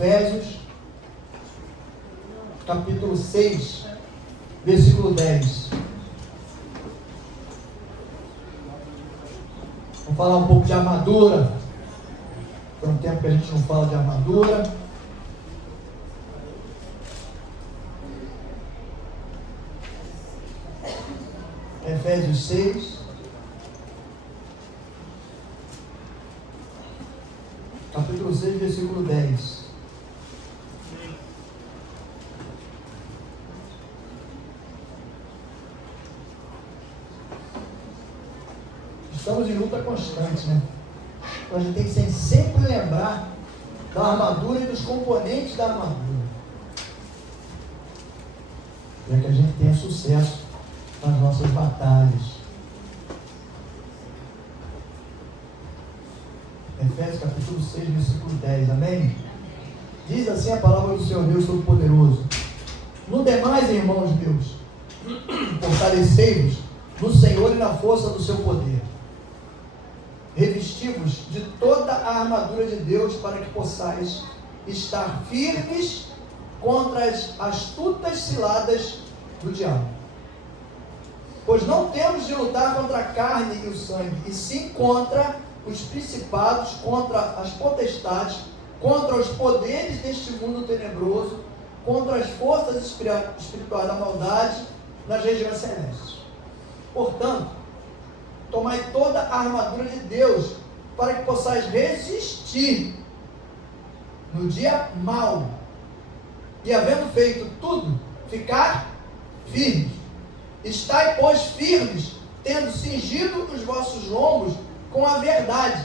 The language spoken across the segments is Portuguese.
Efésios, capítulo 6, versículo 10. Vamos falar um pouco de armadura. Tem um tempo que a gente não fala de armadura. Efésios 6, capítulo 6, versículo 10. Estamos em luta constante, né? Então a gente tem que sempre lembrar da armadura e dos componentes da armadura, para que a gente tenha sucesso nas nossas batalhas. Efésios capítulo 6, versículo 10, amém? Diz assim a palavra do Senhor Deus Todo-Poderoso: no demais, irmãos meus, fortalecei-vos no Senhor e na força do seu poder. Revesti-vos de toda a armadura de Deus, para que possais estar firmes contra as astutas ciladas do diabo. Pois não temos de lutar contra a carne e o sangue, e sim contra os principados, contra as potestades, contra os poderes deste mundo tenebroso, contra as forças espirituais da maldade nas regiões celestes. Portanto, tomai toda a armadura de Deus, para que possais resistir no dia mau, e havendo feito tudo, ficar firmes. Estai, pois, firmes, tendo cingido os vossos lombos com a verdade,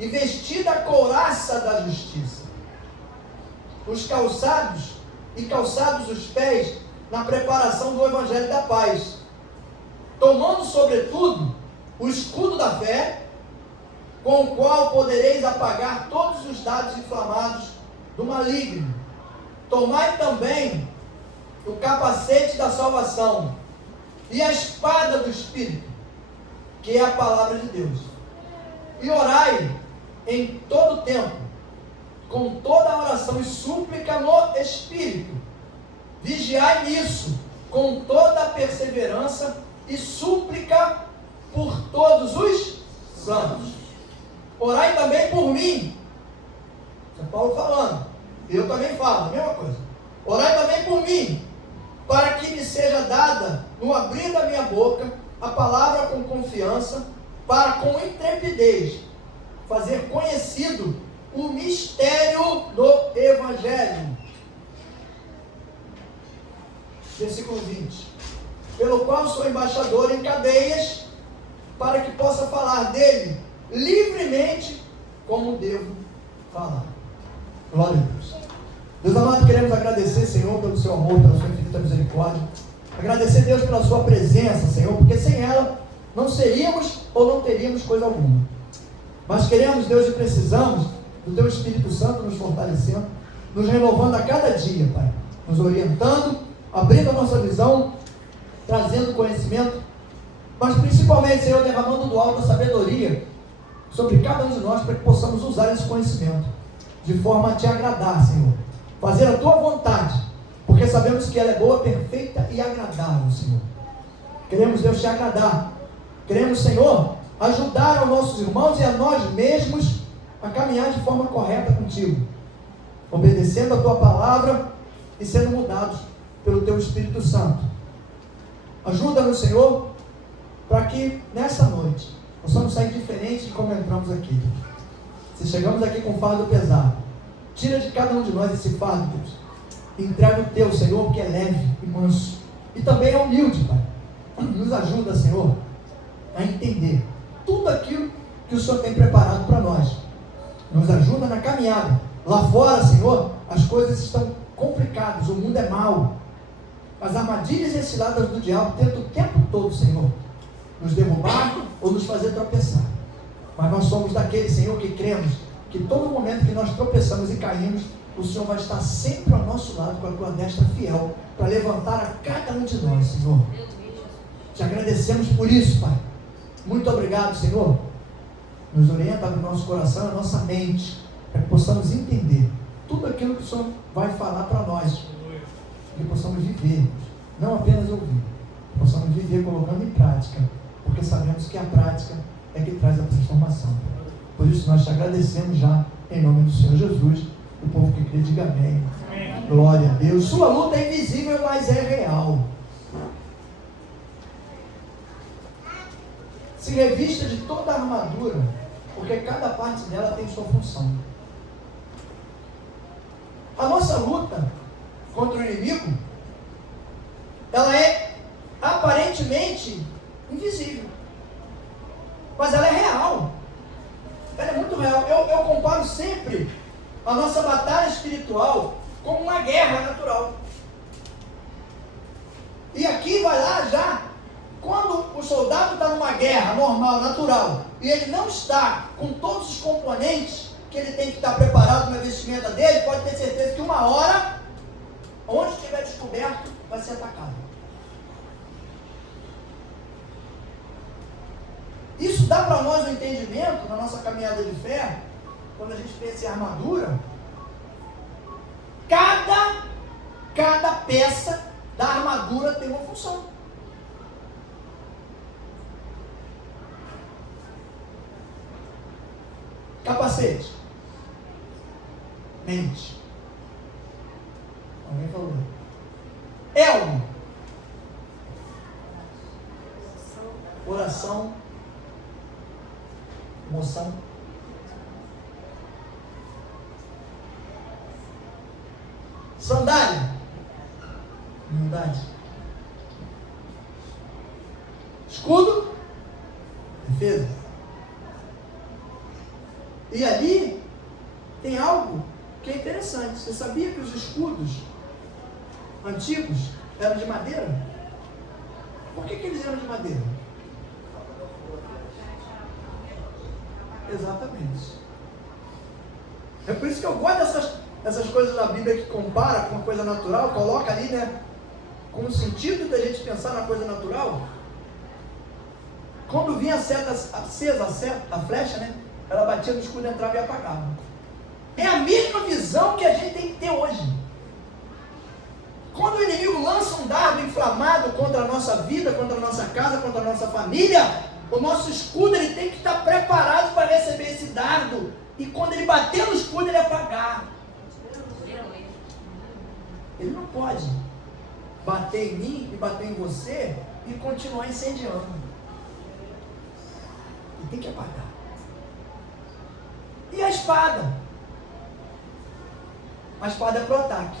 e vestida a couraça da justiça, os calçados os pés na preparação do evangelho da paz, tomando sobretudo o escudo da fé, com o qual podereis apagar todos os dardos inflamados do maligno. Tomai também o capacete da salvação e a espada do Espírito, que é a palavra de Deus. E orai em todo tempo, com toda a oração e súplica no Espírito. Vigiai nisso, com toda a perseverança e súplica por todos os santos. Orai também por mim. Isso é Paulo falando. Eu também falo, a mesma coisa. Orai também por mim, para que me seja dada, no abrir da minha boca, a palavra com confiança, para com intrepidez fazer conhecido o mistério do Evangelho. Versículo 20. Pelo qual sou embaixador em cadeias, para que possa falar dele livremente, como devo falar. Glória a Deus. Deus amado, queremos agradecer, Senhor, pelo seu amor, pela sua infinita misericórdia. Agradecer, Deus, pela sua presença, Senhor, porque sem ela não seríamos ou não teríamos coisa alguma. Mas queremos, Deus, e precisamos do teu Espírito Santo nos fortalecendo, nos renovando a cada dia, Pai, nos orientando, abrindo a nossa visão, trazendo conhecimento, mas principalmente, Senhor, derramando do alto a sabedoria sobre cada um de nós, para que possamos usar esse conhecimento de forma a te agradar, Senhor, fazer a tua vontade, porque sabemos que ela é boa, perfeita e agradável, Senhor. Queremos, Deus, te agradar. Queremos, Senhor, ajudar aos nossos irmãos e a nós mesmos a caminhar de forma correta contigo, obedecendo a tua palavra e sendo mudados pelo teu Espírito Santo. Ajuda-nos, Senhor, para que nessa noite possamos sair diferente de como entramos aqui. Se chegamos aqui com fardo pesado, tira de cada um de nós esse fardo, Deus. Entrega o teu, Senhor, porque é leve e manso. E também é humilde, Pai. Nos ajuda, Senhor, a entender tudo aquilo que o Senhor tem preparado para nós. Nos ajuda na caminhada. Lá fora, Senhor, as coisas estão complicadas, o mundo é mau. As armadilhas e as ciladas do diabo tentam o tempo todo, Senhor, nos derrubar ou nos fazer tropeçar. Mas nós somos daqueles, Senhor, que cremos que todo momento que nós tropeçamos e caímos, o Senhor vai estar sempre ao nosso lado com a tua destra fiel, para levantar a cada um de nós, Senhor. Te agradecemos por isso, Pai. Muito obrigado, Senhor. Nos orienta, abre o nosso coração, a nossa mente, para que possamos entender tudo aquilo que o Senhor vai falar para nós, que possamos viver, não apenas ouvir, possamos viver colocando em prática, porque sabemos que a prática é que traz a transformação. Por isso nós te agradecemos já, em nome do Senhor Jesus. O povo que crê, diga amém. Amém. Glória a Deus. Sua luta é invisível, mas é real. Se revista de toda a armadura, porque cada parte dela tem sua função. A nossa luta contra o inimigo, ela é aparentemente invisível, mas ela é real. Ela é muito real. Eu comparo sempre a nossa batalha espiritual como uma guerra natural. E aqui vai lá já, quando o soldado está numa guerra normal, natural, e ele não está com todos os componentes que ele tem que estar preparado na vestimenta dele, pode ter certeza que uma hora, onde estiver descoberto, vai ser atacado. Isso dá para nós um entendimento na nossa caminhada de fé, quando a gente pensa em armadura. Cada peça da armadura tem uma função. Capacete, mente. Alguém falou? Elmo, coração, emoção. Sandália, humildade. Escudo, defesa. E ali tem algo que é interessante. Você sabia que os escudos antigos eram de madeira? Por que eles eram de madeira? Exatamente. É por isso que eu gosto dessas coisas da Bíblia que compara com uma coisa natural, coloca ali, né, com o sentido da gente pensar na coisa natural. Quando vinha a seta acesa, a flecha, né, ela batia no escudo, entrava e apagava. É a mesma visão que a gente tem que ter hoje. Quando o inimigo lança um dardo inflamado contra a nossa vida, contra a nossa casa, contra a nossa família, o nosso escudo ele tem que estar preparado para receber esse dardo. E quando ele bater no escudo, ele apagar. Ele não pode bater em mim e bater em você e continuar incendiando. Ele tem que apagar. E a espada? A espada é para o ataque.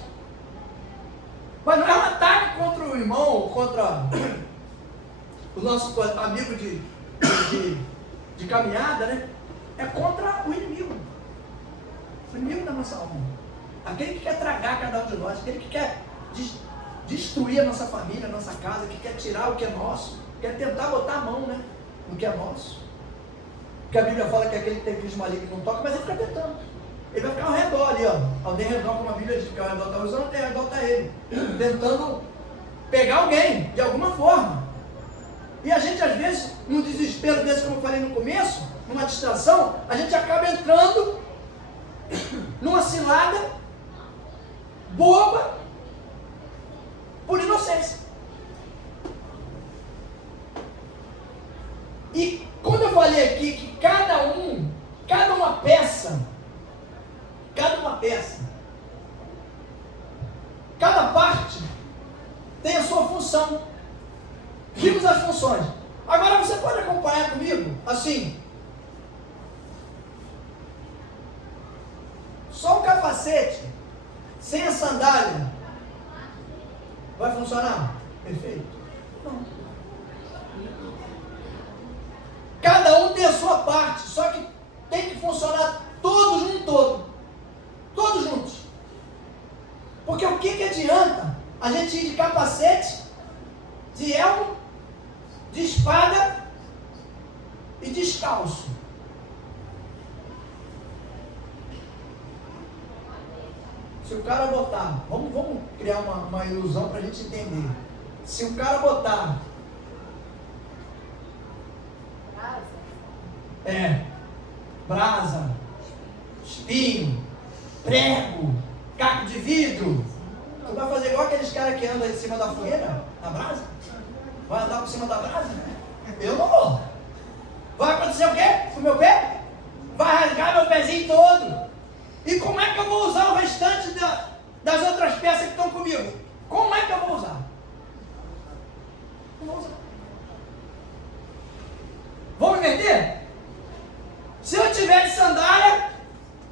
Mas não é um ataque contra o irmão, contra o nosso amigo de caminhada, né? É contra o inimigo. O inimigo da nossa alma. Aquele que quer tragar cada um de nós, aquele que quer destruir a nossa família, a nossa casa, que quer tirar o que é nosso, quer tentar botar a mão, né, no que é nosso. Porque a Bíblia fala que aquele que tem crise maligno não toca, mas ele fica tentando. Ele vai ficar ao redor ali, ó. Ao redor, como a Bíblia diz que ao redor está usando, ao redor está ele. Tentando pegar alguém, de alguma forma. E a gente, às vezes, num desespero desse, como eu falei no começo, numa distração, a gente acaba entrando numa cilada boba por inocência. E quando eu falei aqui que cada uma peça, cada parte tem a sua função. Vimos as funções. Agora você pode acompanhar comigo, assim. Só o capacete, sem a sandália, vai funcionar? Perfeito? Não. Cada um tem a sua parte, só que tem que funcionar todos num todo. Todos juntos. Porque o que adianta a gente ir de capacete, de elmo, de espada e descalço? Se o cara botar, vamos criar uma ilusão para a gente entender. Se o cara botar brasa, espinho, prego, caco de vidro. Tu vai fazer igual aqueles caras que andam em cima da fogueira, na brasa? Vai andar por cima da brasa? Eu não vou. Vai acontecer o quê com o meu pé? Vai rasgar meu pezinho todo. E como é que eu vou usar o restante das outras peças que estão comigo? Como é que eu vou usar? Não vou usar. Vou me meter? Se eu tiver de sandália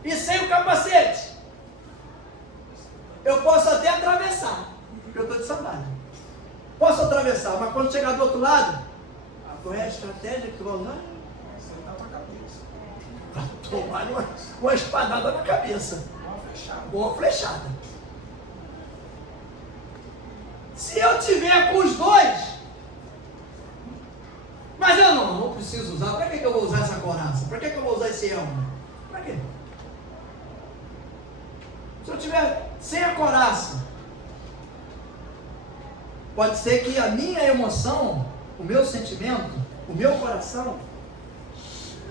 e sem o capacete, eu posso até atravessar, porque eu estou de sandália. Posso atravessar, mas quando chegar do outro lado, qual é a estratégia que tu vai usar? Vai tomar uma espadada na cabeça. Uma flechada. Se eu tiver com os dois, mas eu não preciso usar. Para que eu vou usar essa couraça? Para que eu vou usar esse elmo? Para quê? Se eu tiver sem a couraça, pode ser que a minha emoção, o meu sentimento, o meu coração,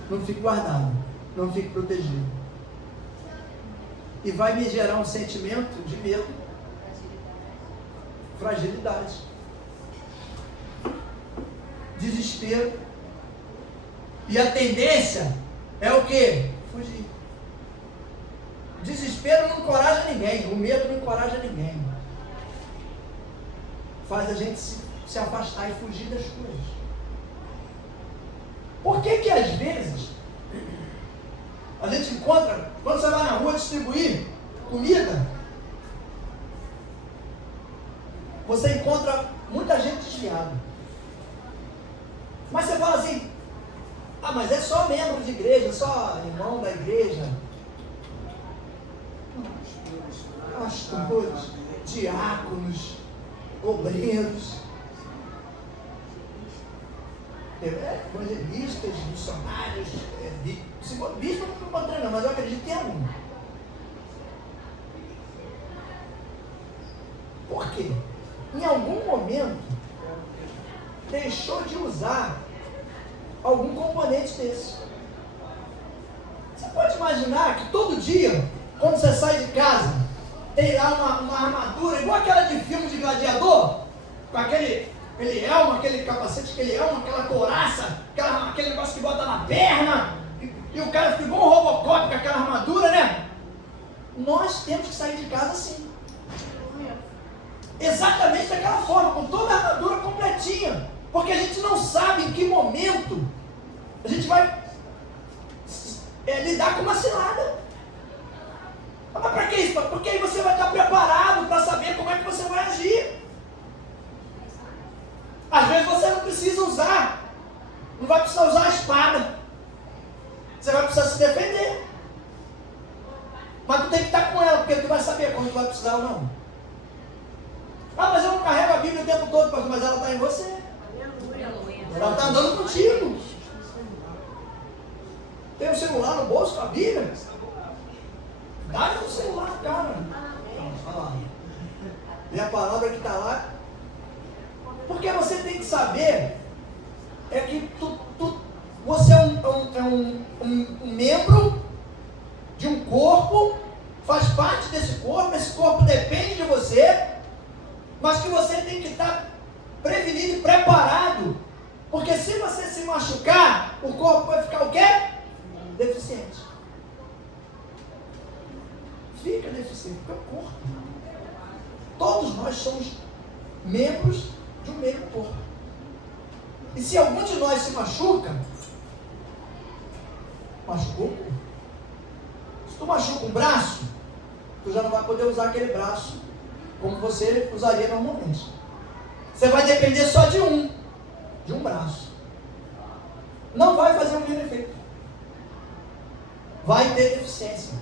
não fique guardado, não fique protegido. E vai me gerar um sentimento de medo, fragilidade, desespero. E a tendência é o quê? Fugir. Desespero não encoraja ninguém, o medo não encoraja ninguém. Faz a gente se afastar e fugir das coisas. Por que às vezes a gente encontra, quando você vai na rua distribuir comida, você encontra muita gente desviada. Mas você fala assim, mas é só membro de igreja, só irmão da igreja. Pastores, diáconos, obreiros, evangelistas, missionários, bispo eu não encontrei não, mas eu acredito que tem algum. Por quê? Em algum momento deixou de usar algum componente desse. Você pode imaginar que todo dia, quando você sai de casa, tem lá uma armadura, igual aquela de filme de gladiador, com aquele elmo, aquele capacete, aquele elmo, aquela couraça, aquele negócio que bota na perna, e o cara fica igual um Robocop com aquela armadura, né? Nós temos que sair de casa assim. Exatamente daquela forma, com toda a armadura completinha. Porque a gente não sabe em que momento a gente vai lidar com uma cilada. Mas para que isso? Porque aí você vai estar preparado para saber como é que você vai agir. Às vezes você não precisa usar, não vai precisar usar a espada. Você vai precisar se defender. Mas tu tem que estar com ela, porque tu vai saber quando tu vai precisar ou não. Mas eu não carrego a Bíblia o tempo todo, pastor, mas ela está em você. Ela está andando contigo. Tem o celular no bolso com a Bíblia? Dá o celular, cara. Olha lá. Vem a palavra que está lá. Porque você tem que saber que você é um membro de um corpo, faz parte desse corpo, esse corpo depende de você, mas que você tem que estar prevenido e preparado, porque se você se machucar, o corpo vai ficar o quê? Deficiente. Fica deficiente, fica corpo. Todos nós somos membros de um mesmo corpo. E se algum de nós se machuca, machucou o corpo. Se tu machuca um braço, tu já não vai poder usar aquele braço como você usaria normalmente. Você vai depender só de um braço. Não vai fazer o mesmo efeito. Vai ter deficiência.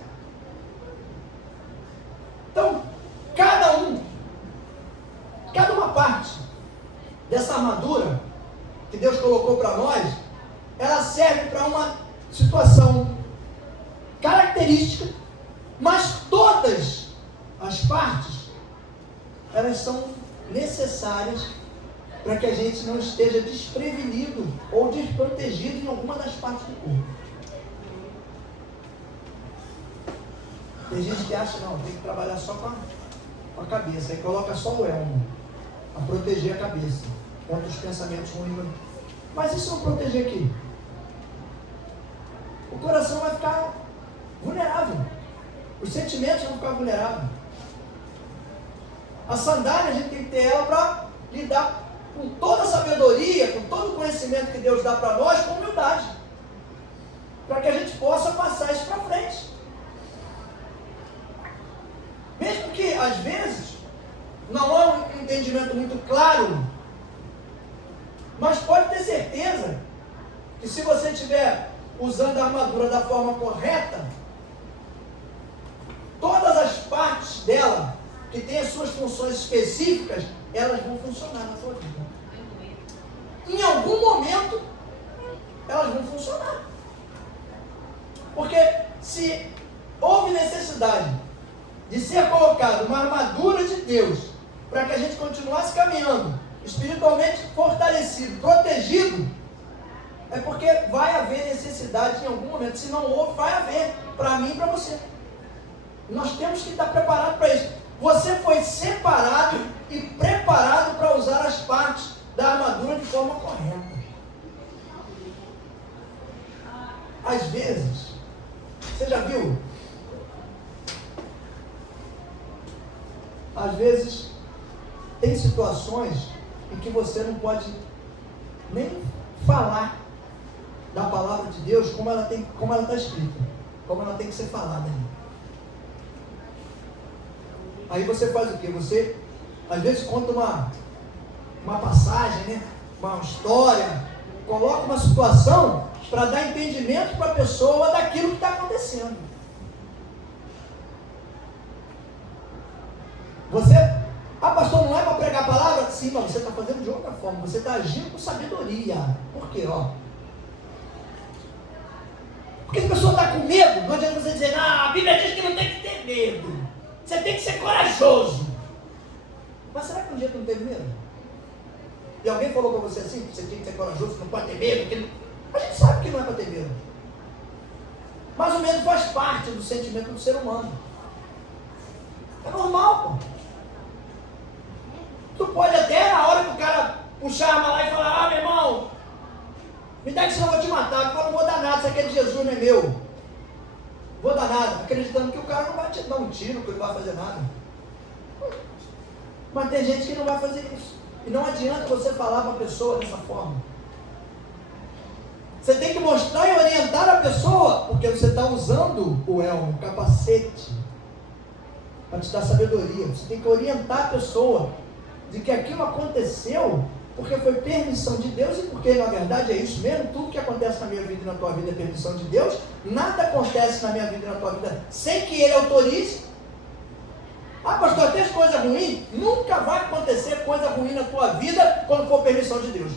Então, cada uma parte dessa armadura que Deus colocou para nós, ela serve para uma situação característica, mas todas as partes, elas são necessárias para que a gente não esteja desprevenido ou desprotegido em alguma das partes do corpo. Tem gente que acha, não, tem que trabalhar só com a cabeça, aí coloca só o elmo, a proteger a cabeça contra os pensamentos ruins. Mas e se eu proteger aqui? O coração vai ficar vulnerável, os sentimentos vão ficar vulneráveis. A sandália a gente tem que ter ela para lidar com toda a sabedoria, com todo o conhecimento que Deus dá para nós, com humildade, para que a gente possa passar isso para frente. Mesmo que às vezes não há um entendimento muito claro, mas pode ter certeza que se você estiver usando a armadura da forma correta, todas as partes dela que tem as suas funções específicas, elas vão funcionar na sua vida. Em algum momento, elas vão funcionar. Porque se houve necessidade de ser colocada uma armadura de Deus para que a gente continuasse caminhando, espiritualmente fortalecido, protegido, é porque vai haver necessidade em algum momento. Se não houve, vai haver, para mim e para você. Nós temos que estar preparados para isso. Você foi separado e preparado para usar as partes da armadura de forma correta. Às vezes, você já viu? Às vezes, tem situações em que você não pode nem falar da palavra de Deus como ela está escrita, como ela tem que ser falada ali. Aí você faz o quê? Você, às vezes, conta uma passagem, né? Uma história, coloca uma situação para dar entendimento para a pessoa daquilo que está acontecendo. Você, pastor, não é para pregar a palavra? Sim, mas você está fazendo de outra forma, você está agindo com sabedoria. Por quê? Porque a pessoa está com medo, não adianta você dizer, a Bíblia diz que não tem que ter medo. Você tem que ser corajoso. Mas será que um dia tu não teve medo? E alguém falou para você assim, que você tem que ser corajoso, não pode ter medo? Que não... A gente sabe que não é para ter medo. Mas o medo faz parte do sentimento do ser humano. É normal, pô. Tu pode até, na hora que o cara puxar a arma lá e falar, meu irmão, me dá que senão eu vou te matar. Eu não vou dar nada, isso aqui é de Jesus, não é meu. Vou dar nada, acreditando que o cara não vai te dar um tiro, que ele não vai fazer nada. Mas tem gente que não vai fazer isso. E não adianta você falar para a pessoa dessa forma. Você tem que mostrar e orientar a pessoa, porque você está usando o elmo, o capacete, para te dar sabedoria. Você tem que orientar a pessoa de que aquilo aconteceu porque foi permissão de Deus e porque na verdade é isso mesmo. Tudo que acontece na minha vida e na tua vida é permissão de Deus. Nada acontece na minha vida e na tua vida sem que Ele autorize. Pastor, tem coisa ruim? Nunca vai acontecer coisa ruim na tua vida quando for permissão de Deus.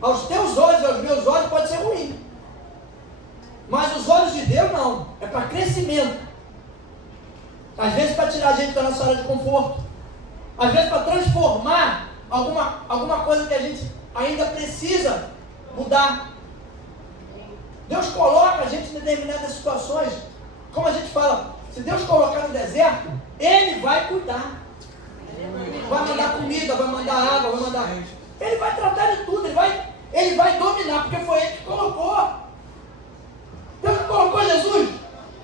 Aos teus olhos, aos meus olhos pode ser ruim, mas os olhos de Deus não, é para crescimento. Às vezes para tirar a gente da nossa área de conforto, às vezes para transformar alguma coisa que a gente ainda precisa mudar. Deus coloca a gente em determinadas situações, como a gente fala, se Deus colocar no deserto, Ele vai cuidar, vai mandar comida, vai mandar água, vai mandar... Ele vai tratar de tudo, Ele vai dominar, porque foi Ele que colocou. Deus que colocou Jesus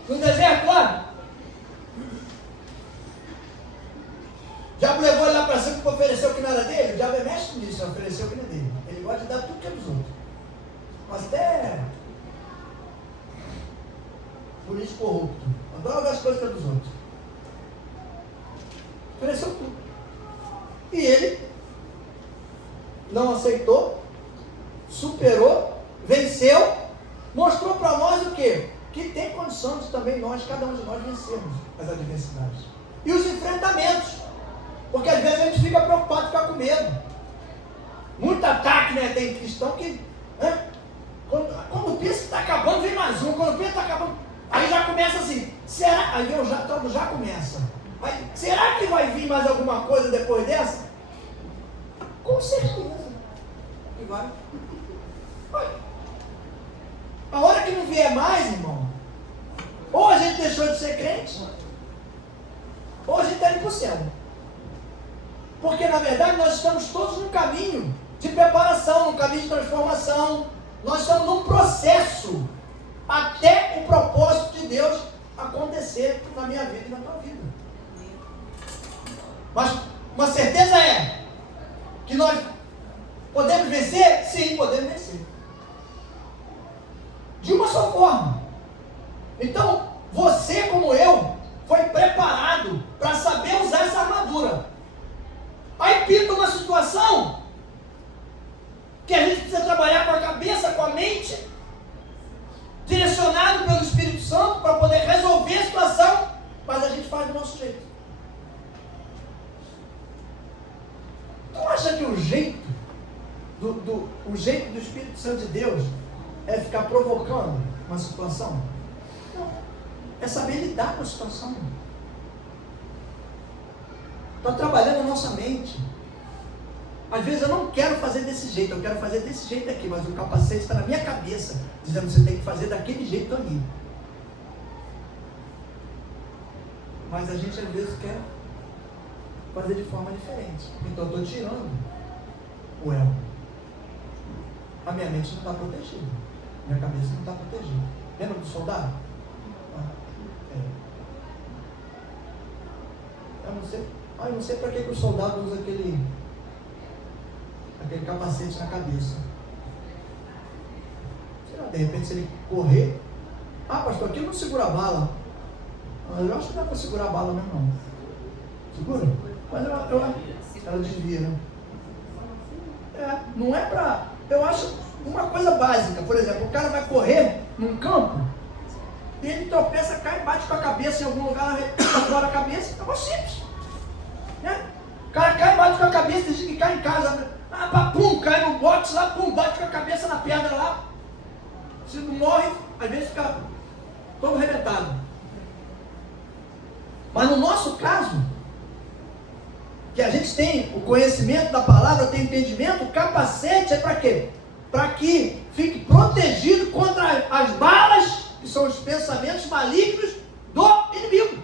no deserto lá. O diabo levou ele lá para cima para oferecer o que não era dele. O diabo é mestre nisso, ofereceu o que não é dele. Ele gosta de dar tudo que é dos outros. Mas até político corrupto. Adora dar as coisas que é dos outros. Ofereceu tudo. E ele não aceitou, superou, venceu, mostrou para nós o quê? Que tem condição de também nós, cada um de nós, vencermos as adversidades. E os enfrentamentos. Porque às vezes a gente fica preocupado, fica com medo. Muito ataque, né? Tem cristão que... Quando pensa que está acabando, vem mais um. Quando pensa que está acabando... Aí já começa assim. Será? Aí já começa. Aí, será que vai vir mais alguma coisa depois dessa? Com certeza. E vai. A hora que não vier mais, irmão, Ou a gente deixou de ser crente, ou a gente está indo para o céu. Porque na verdade nós estamos todos num caminho de preparação, num caminho de transformação. Nós estamos num processo até o propósito de Deus acontecer na minha vida e na tua vida. Mas uma certeza é que nós podemos vencer? Sim, podemos vencer. De uma só forma. Então, você como eu, foi preparado para saber usar essa armadura. Aí pinta uma situação que a gente precisa trabalhar com a cabeça, com a mente, direcionado pelo Espírito Santo para poder resolver a situação, mas a gente faz do nosso jeito. Tu acha que o jeito do Espírito Santo de Deus é ficar provocando uma situação? Não. É saber lidar com a situação. Está trabalhando a nossa mente. Às vezes eu não quero fazer desse jeito, eu quero fazer desse jeito aqui, mas o capacete está na minha cabeça, dizendo que você tem que fazer daquele jeito ali. Mas a gente às vezes quer fazer de forma diferente. Então eu estou tirando o elmo. A minha mente não está protegida. Minha cabeça não está protegida. Lembra do soldado? Eu não sei para que o soldado usa aquele capacete na cabeça. Sei lá, de repente se ele correr. Pastor, aquilo não segura a bala. Eu acho que não é para segurar a bala mesmo, não. Segura? Mas ela desvia, né? Não é para... Eu acho uma coisa básica. Por exemplo, o cara vai correr num campo e ele tropeça, cai, bate com a cabeça em algum lugar, fora a cabeça. É uma simples. Né? O cara cai, bate com a cabeça, diz que cai em casa. Pum, cai no box lá, pum, bate com a cabeça na pedra lá. Se não morre, às vezes fica todo arrebentado. Mas no nosso caso, que a gente tem o conhecimento da palavra, tem entendimento, o capacete é para quê? Para que fique protegido contra as balas, que são os pensamentos malignos do inimigo.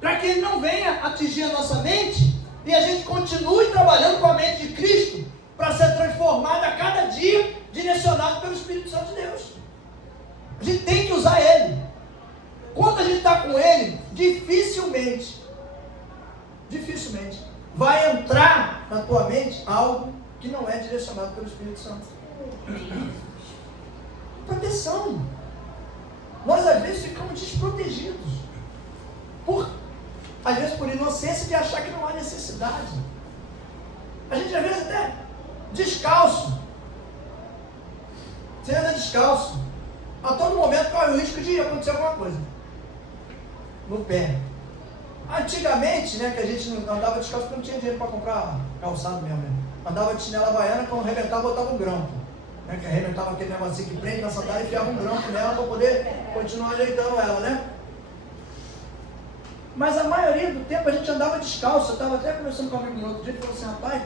Para que ele não venha atingir a nossa mente e a gente continue trabalhando com a mente de Cristo para ser transformada a cada dia, direcionado pelo Espírito Santo de Deus. A gente tem que usar ele. Quando a gente está com ele, dificilmente vai entrar na tua mente algo que não é direcionado pelo Espírito Santo. Proteção. Nós às vezes ficamos desprotegidos. Às vezes por inocência de achar que não há necessidade. A gente às vezes até descalço. Você anda descalço. A todo momento corre o risco de acontecer alguma coisa no pé. Antigamente, né, que a gente não andava descalço porque não tinha dinheiro para comprar calçado mesmo. Né? Andava de chinela havaiana, quando arrebentava, botava um grampo. Né, que arrebentava aquele negocinho que prende na sandália e enfiava um grampo nela para poder continuar ajeitando ela, né? Mas a maioria do tempo a gente andava descalço. Eu estava até conversando com um amigo no outro dia, ele falou assim, rapaz,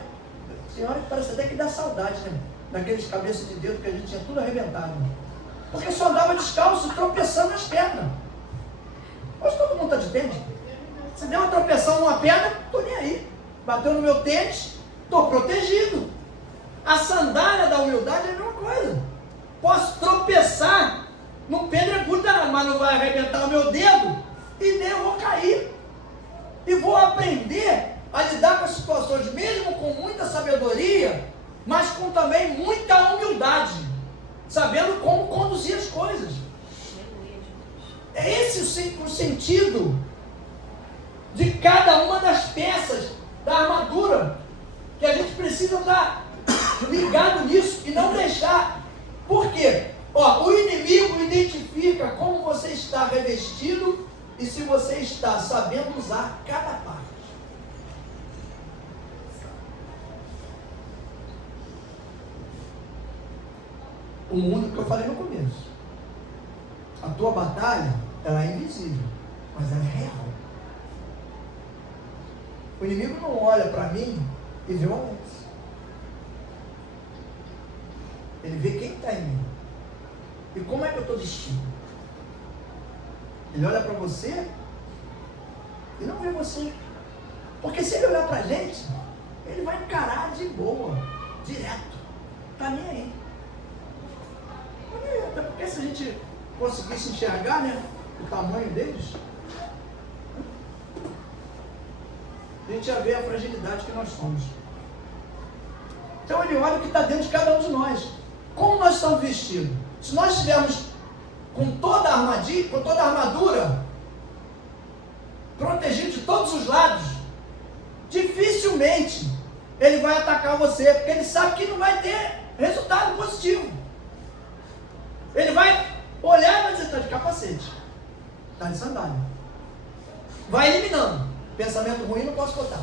senhora, parece até que dá saudade, né? Daqueles cabeças de dedo que a gente tinha tudo arrebentado. Né? Porque só andava descalço, tropeçando nas pedras. Hoje todo mundo está de tênis. Se der uma tropeção numa pedra, estou nem aí. Bateu no meu tênis, estou protegido. A sandália da humildade é a mesma coisa. Posso tropeçar num pedregulho, mas não vai arrebentar o meu dedo e nem eu vou cair. E vou aprender a lidar com as situações, mesmo com muita sabedoria, mas com também muita humildade, sabendo como conduzir as coisas. É esse o sentido de cada uma das peças da armadura, que a gente precisa estar ligado nisso e não deixar. Por quê? O inimigo identifica como você está revestido e se você está sabendo usar cada parte. O mundo que eu falei no começo. A tua batalha, ela é invisível, mas ela é real. O inimigo não olha para mim e vê o Alex. Ele vê quem está em mim. E como é que eu estou vestido? Ele olha para você e não vê você. Porque se ele olhar para a gente, ele vai encarar de boa, direto. Tá nem aí. Até porque se a gente conseguisse enxergar, né, o tamanho deles, a gente ia ver a fragilidade que nós somos. Então ele olha o que está dentro de cada um de nós. Como nós estamos vestidos? Se nós estivermos com toda a armadilha, com toda a armadura, protegido de todos os lados, dificilmente ele vai atacar você, porque ele sabe que não vai ter resultado positivo. Ele vai olhar e vai dizer: está de capacete, está de sandália. Vai eliminando. Pensamento ruim não posso botar.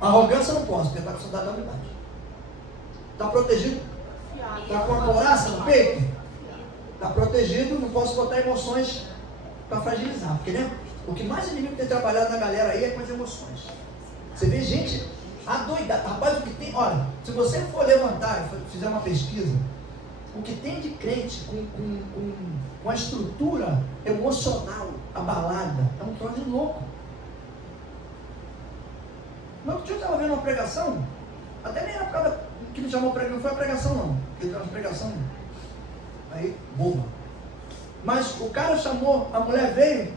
Arrogância não posso, porque está com sandália da humildade. Está protegido? Está com a couraça no peito? Está protegido, não posso botar emoções para fragilizar. Porque, né, o que mais inimigo tem trabalhado na galera aí é com as emoções. Você vê gente adoidada. Rapaz, o que tem... Olha, se você for levantar e fizer uma pesquisa, o que tem de crente com a estrutura emocional abalada é um troço de louco. No outro dia eu estava vendo uma pregação, até nem era por causa que me chamou pregação, não foi a pregação não, porque tem uma pregação aí, boba. Mas o cara chamou, a mulher veio,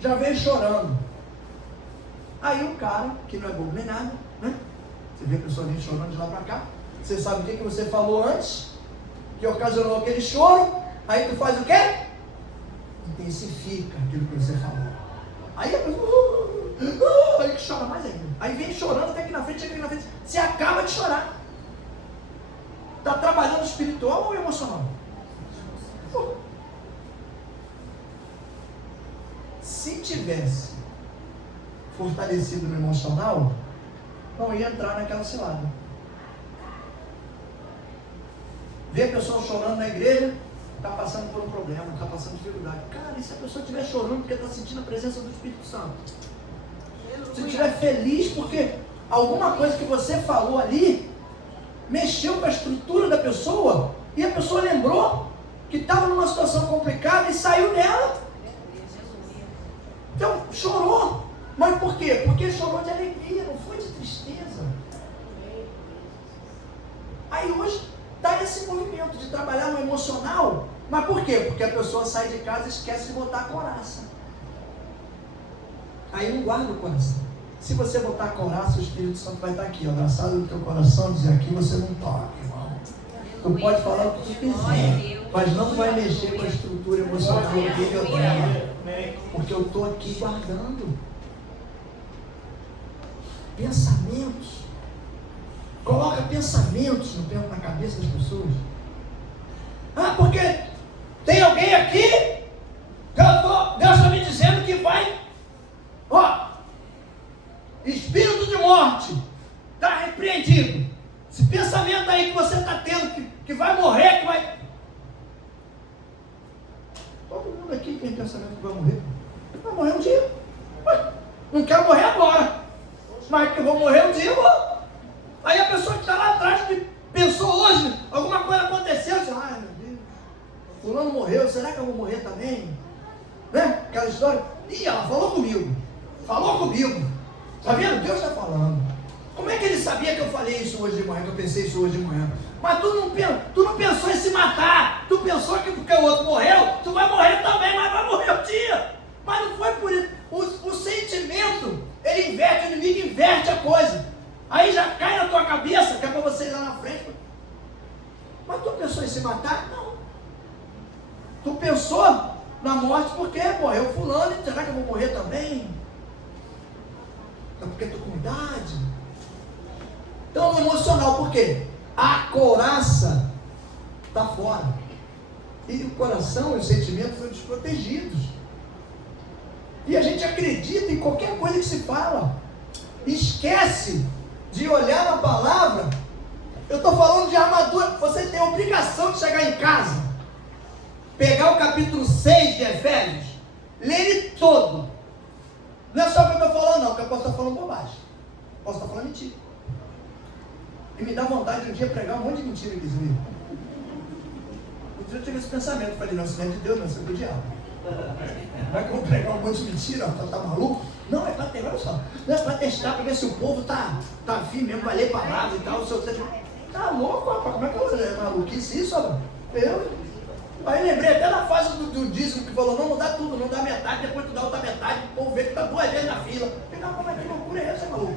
já veio chorando. Aí o cara, que não é bobo nem nada, né? Você vê a pessoa ali chorando de lá para cá, você sabe o que você falou antes, que ocasionou aquele choro, aí tu faz o quê? Intensifica aquilo que você falou. Aí a pessoa, aí que chora mais ainda. Aí vem chorando até aqui na frente, chega aqui na frente, você acaba de chorar. Está trabalhando espiritual ou emocional? Se tivesse fortalecido no emocional, não ia entrar naquela cilada. Vê a pessoa chorando na igreja, está passando por um problema, está passando dificuldade. Cara, e se a pessoa estiver chorando porque está sentindo a presença do Espírito Santo? Se estiver feliz porque alguma coisa que você falou ali mexeu com a estrutura da pessoa e a pessoa lembrou que estava numa situação complicada e saiu dela. Então, chorou. Mas por quê? Porque chorou de alegria, não foi de tristeza. Aí hoje dá esse movimento de trabalhar no emocional. Mas por quê? Porque a pessoa sai de casa e esquece de botar a couraça. Aí não guarda o coração. Se você botar a couraça, o Espírito Santo vai estar aqui, abraçado no teu coração, dizer: aqui você não toca, irmão. Tu pode falar o que tu quiser, mas não vai mexer com a estrutura emocional que eu tenho, porque eu estou aqui guardando pensamentos. Coloca pensamentos na cabeça das pessoas. Ah, porque tem alguém aqui que Deus está me dizendo que vai, espírito de morte está repreendido. Esse pensamento aí que você está tendo que vai morrer, que vai... Todo mundo aqui tem pensamento que vai morrer. Vai morrer um dia. Não quero morrer agora, mas que eu vou morrer um dia, eu vou. Aí a pessoa que está lá atrás que pensou hoje, alguma coisa aconteceu, diz: ai meu Deus, fulano morreu, será que eu vou morrer também? Né? Aquela história. Ih, ela falou comigo. Está vendo? Deus está falando. Como é que ele sabia que eu falei isso hoje de manhã, que eu pensei isso hoje de manhã? Mas tu não pensou em se matar. Tu pensou que porque o outro morreu, tu vai morrer também, mas vai morrer um dia. Mas não foi por isso. O sentimento, ele inverte, o inimigo inverte a coisa. Aí já cai na tua cabeça, que é para você ir lá na frente. Mas tu pensou em se matar? Não. Tu pensou na morte porque morreu fulano, e será que eu vou morrer também? É porque estou com idade. Então, no emocional, por quê? A couraça está fora. E o coração e os sentimentos são desprotegidos. E a gente acredita em qualquer coisa que se fala. Esquece de olhar na palavra. Eu estou falando de armadura. Você tem a obrigação de chegar em casa, pegar o capítulo 6 de Efésios, ler ele todo. Não é só o que eu estou falando, não, porque eu posso estar falando bobagem, posso estar falando mentira. E me dá vontade de um dia pregar um monte de mentira aqui, viu? Um dia eu tive esse pensamento, falei: não, isso não é de Deus, não, isso é do diabo. Vai que eu vou pregar um monte de mentira, tá maluco? Não, é para ter, olha só. Não é para testar, para ver se o povo tá firme mesmo, vai ler palavra e tal. Tá louco, rapaz, como é que eu vou fazer? Maluquice isso, rapaz? Aí lembrei até da fase do dízimo que falou, não dá tudo, não dá metade, depois tu dá outra metade, o povo vê que tá 2 vezes na fila. Eu falei, não, mas que loucura é essa, maluco?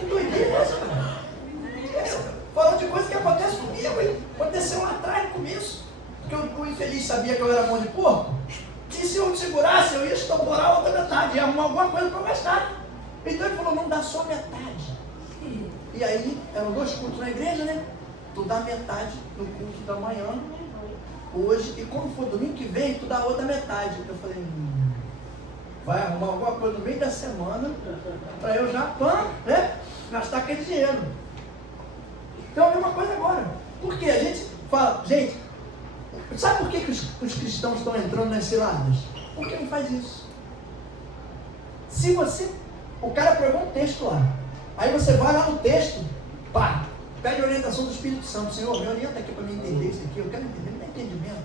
Que doideira é essa, cara? Falando de coisa que acontece comigo, hein? Aconteceu lá atrás, no começo. Porque o infeliz sabia que eu era mão de porco. E se eu segurasse, eu ia estourar a outra metade, ia arrumar alguma coisa para gastar. Então ele falou, não dá só metade. E aí, eram 2 cultos na igreja, né? Tu dá metade no culto da manhã, hoje, e quando for domingo que vem, tu dá outra metade. Eu falei, vai arrumar alguma coisa no meio da semana, para eu já, né? Gastar aquele dinheiro. Então é a mesma coisa agora. Porque a gente fala, gente, sabe por que os cristãos estão entrando nas ciladas? Porque não faz isso. Se você, o cara pregou um texto lá, aí você vai lá no texto, pá, pede orientação do Espírito Santo. Senhor, me orienta aqui para me entender isso aqui. Eu quero entender, me dá entendimento.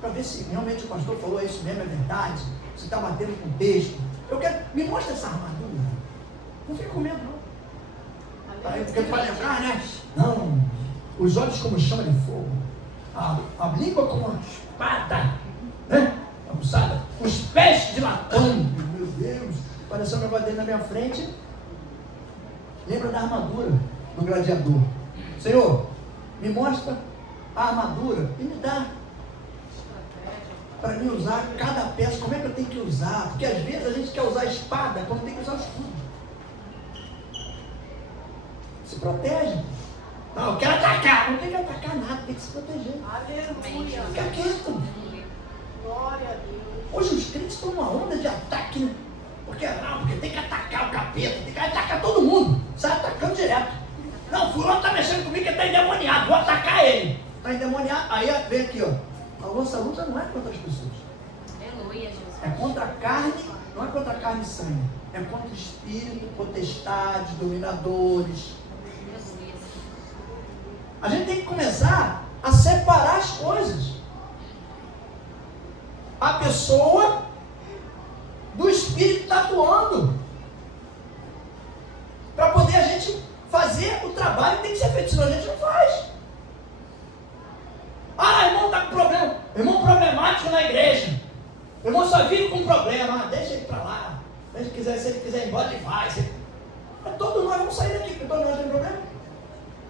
Para ver se realmente o pastor falou isso mesmo, é verdade. Se está batendo com o texto. Eu quero, me mostra essa armadura. Não fica com medo, não. Aí, porque para lembrar, né? Não, os olhos como chama de fogo. A língua como uma espada, né? Aguçada. Os pés de latão. Meu Deus, apareceu um negócio dele na minha frente. Lembra da armadura do gladiador. Senhor, me mostra a armadura e me dá para mim usar cada peça. Como é que eu tenho que usar? Porque às vezes a gente quer usar a espada quando tem que usar o escudo. Se protege. Não, eu quero atacar. Não tem que atacar nada, tem que se proteger. Aleluia. Fica quieto. Glória a Deus. Hoje os crentes estão numa onda de ataque, né? Porque tem que atacar o capeta, tem que atacar todo mundo. Sai atacando direto. Não, fulano está mexendo comigo que está endemoniado, vou atacar ele. Está endemoniado, aí vem aqui, ó. A nossa luta não é contra as pessoas. Aleluia, Jesus. É contra a carne, não é contra a carne e sangue. É contra o espírito, potestades, dominadores. A gente tem que começar a separar as coisas. A pessoa do espírito está atuando. Para poder a gente fazer o trabalho que tem que ser feito, senão a gente não faz. Ah, irmão está com problema. Irmão problemático na igreja. Irmão só vive com problema. Deixa ele para lá. Se ele quiser ir embora, ele vai. Mas todos nós vamos sair daqui, porque todos nós temos problema.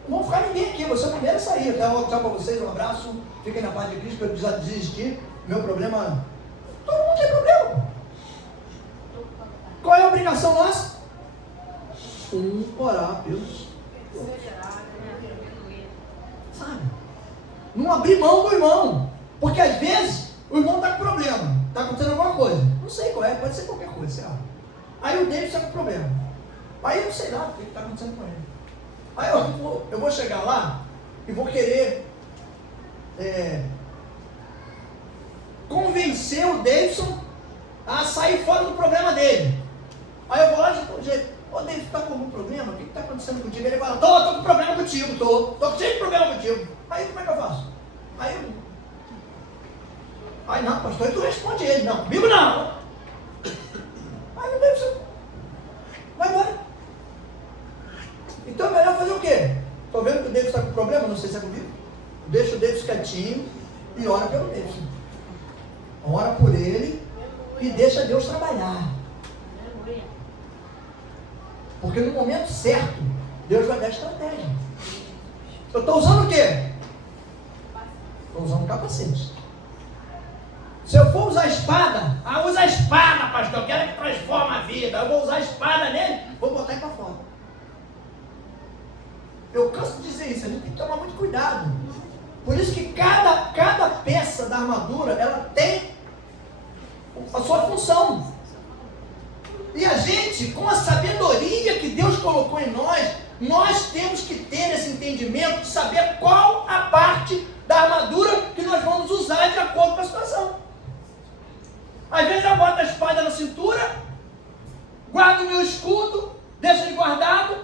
Não vão ficar ninguém aqui, você é o primeiro a sair. Até tchau para vocês, um abraço. Fiquem na paz de Cristo, para eu precisar desistir. Meu problema. Todo mundo tem problema. Qual é a obrigação nossa? Orar pelos. Sabe? Não abrir mão do irmão. Porque às vezes o irmão está com problema. Está acontecendo alguma coisa. Não sei qual é, pode ser qualquer coisa, sei lá. Aí o David está com problema. Aí eu não sei lá o que está acontecendo com ele. Aí eu vou chegar lá e vou querer convencer o Davidson a sair fora do problema dele. Aí eu vou lá e já estou do jeito. Ô Davidson, está com algum problema? O que está acontecendo contigo? Ele fala, estou com problema contigo, estou cheio de problema contigo. Aí como é que eu faço? Aí não, pastor, aí tu responde ele. Não, comigo não. Aí o Davidson vai embora. Então é melhor fazer o quê? Estou vendo que o Davidson está com problema, não sei se é comigo. Deixa o Davidson quietinho e ora pelo Davidson. Ora por ele e deixa Deus trabalhar. Porque no momento certo, Deus vai dar estratégia. Eu estou usando o quê? Estou usando capacete. Se eu for usar a espada, usa a espada, pastor, eu quero que transforme a vida. Eu vou usar a espada nele, vou botar ele para fora. Eu canso de dizer isso, a gente tem que tomar muito cuidado. Por isso que cada peça da armadura, ela tem a sua função. E a gente, com a sabedoria que Deus colocou em nós temos que ter esse entendimento de saber qual a parte da armadura que nós vamos usar de acordo com a situação. Às vezes eu boto a espada na cintura, guardo o meu escudo, deixo ele guardado,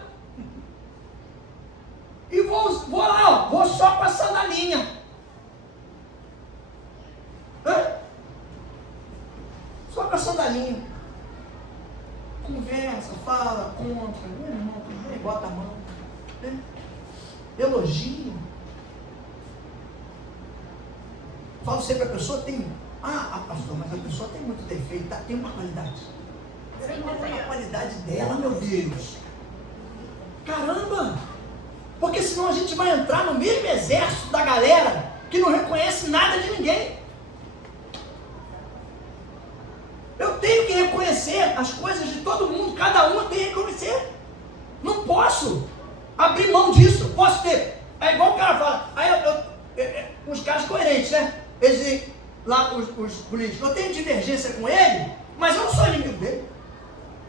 e vou lá, vou só passando a linha. conversa, fala, conta, meu irmão, tudo bem? Bota a mão, né? Elogia. Falo sempre, a pessoa tem, pastor, mas a pessoa tem muito defeito, tem uma qualidade. Qual é a qualidade dela, meu Deus? Caramba! Porque senão a gente vai entrar no mesmo exército da galera que não reconhece nada de ninguém. Eu tenho que reconhecer as coisas de todo mundo, cada um tem que reconhecer. Não posso abrir mão disso. Posso ter. É igual o cara fala, aí os caras coerentes, né? Eles dizem, lá os políticos, eu tenho divergência com ele, mas eu não sou inimigo dele.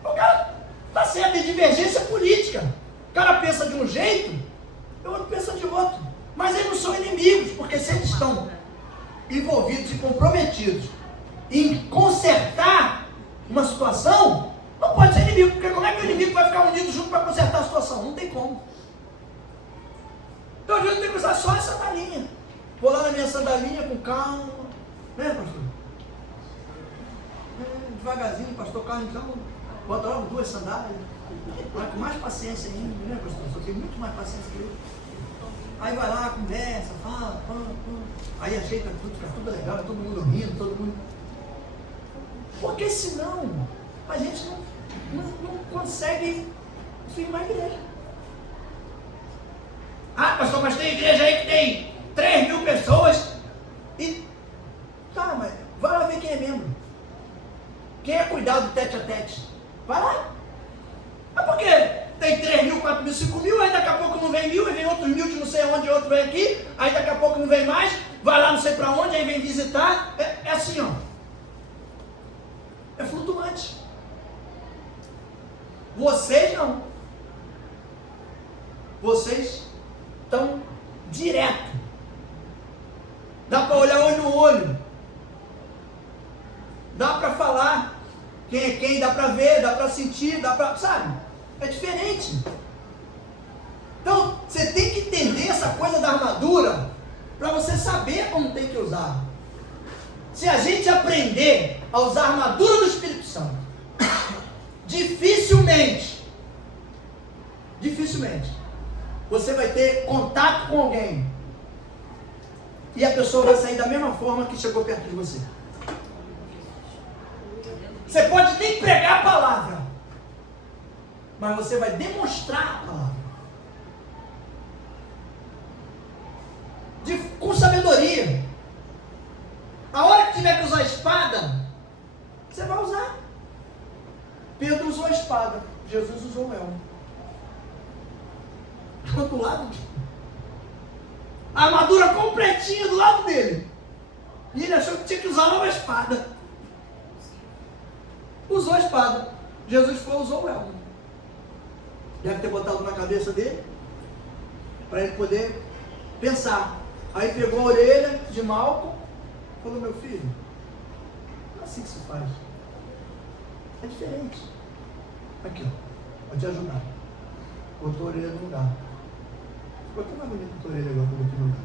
O cara está certo, tem divergência política. O cara pensa de um jeito, o outro pensa de outro. Mas eles não são inimigos, porque se eles estão envolvidos e comprometidos em consertar uma situação, não pode ser inimigo, porque como é que o inimigo vai ficar unido junto para consertar a situação? Não tem como. Então a gente tem que usar só essa sandalinha. Vou lá na minha sandalinha com calma, né, pastor? Devagarzinho, pastor Carlos, então, bota logo 2 sandálias, vai com mais paciência ainda, né, pastor? Eu tenho muito mais paciência que eu. Aí vai lá, conversa, fala, aí ajeita tudo, fica tudo legal, todo mundo rindo, todo mundo. Porque senão a gente não consegue firmar a igreja. Pastor, mas tem igreja aí que tem 3.000 pessoas e tá, mas vai lá ver quem é membro, quem é cuidado do tete a tete, vai lá. Porque tem 3.000, 4.000, 5.000, aí daqui a pouco não vem 1.000, aí vem outros 1.000 de não sei onde, outro vem aqui, aí daqui a pouco não vem mais, vai lá não sei para onde, aí vem visitar, é assim, ó, é flutuante. Vocês não, vocês estão direto, dá para olhar olho no olho, dá para falar quem é quem, dá para ver, dá para sentir, dá para, sabe, é diferente. Então você tem que entender essa coisa da armadura para você saber como tem que usar. Se a gente aprender a usar a armadura do Espírito Santo, dificilmente você vai ter contato com alguém e a pessoa vai sair da mesma forma que chegou perto de você. Você pode nem pregar a palavra, mas você vai demonstrar a palavra com sabedoria. A hora que tiver que usar a espada, você vai usar. Pedro usou a espada, Jesus usou o elmo. Do outro lado, a armadura completinha do lado dele, e ele achou que tinha que usar uma espada. Usou a espada. Jesus usou o elmo. Deve ter botado na cabeça dele para ele poder pensar. Aí pegou a orelha de Malco e falou: meu filho, não é assim que se faz, é diferente. Aqui, ó, vou te ajudar. Botou a orelha no lugar. Ficou até mais bonito a orelha agora, aqui no lugar.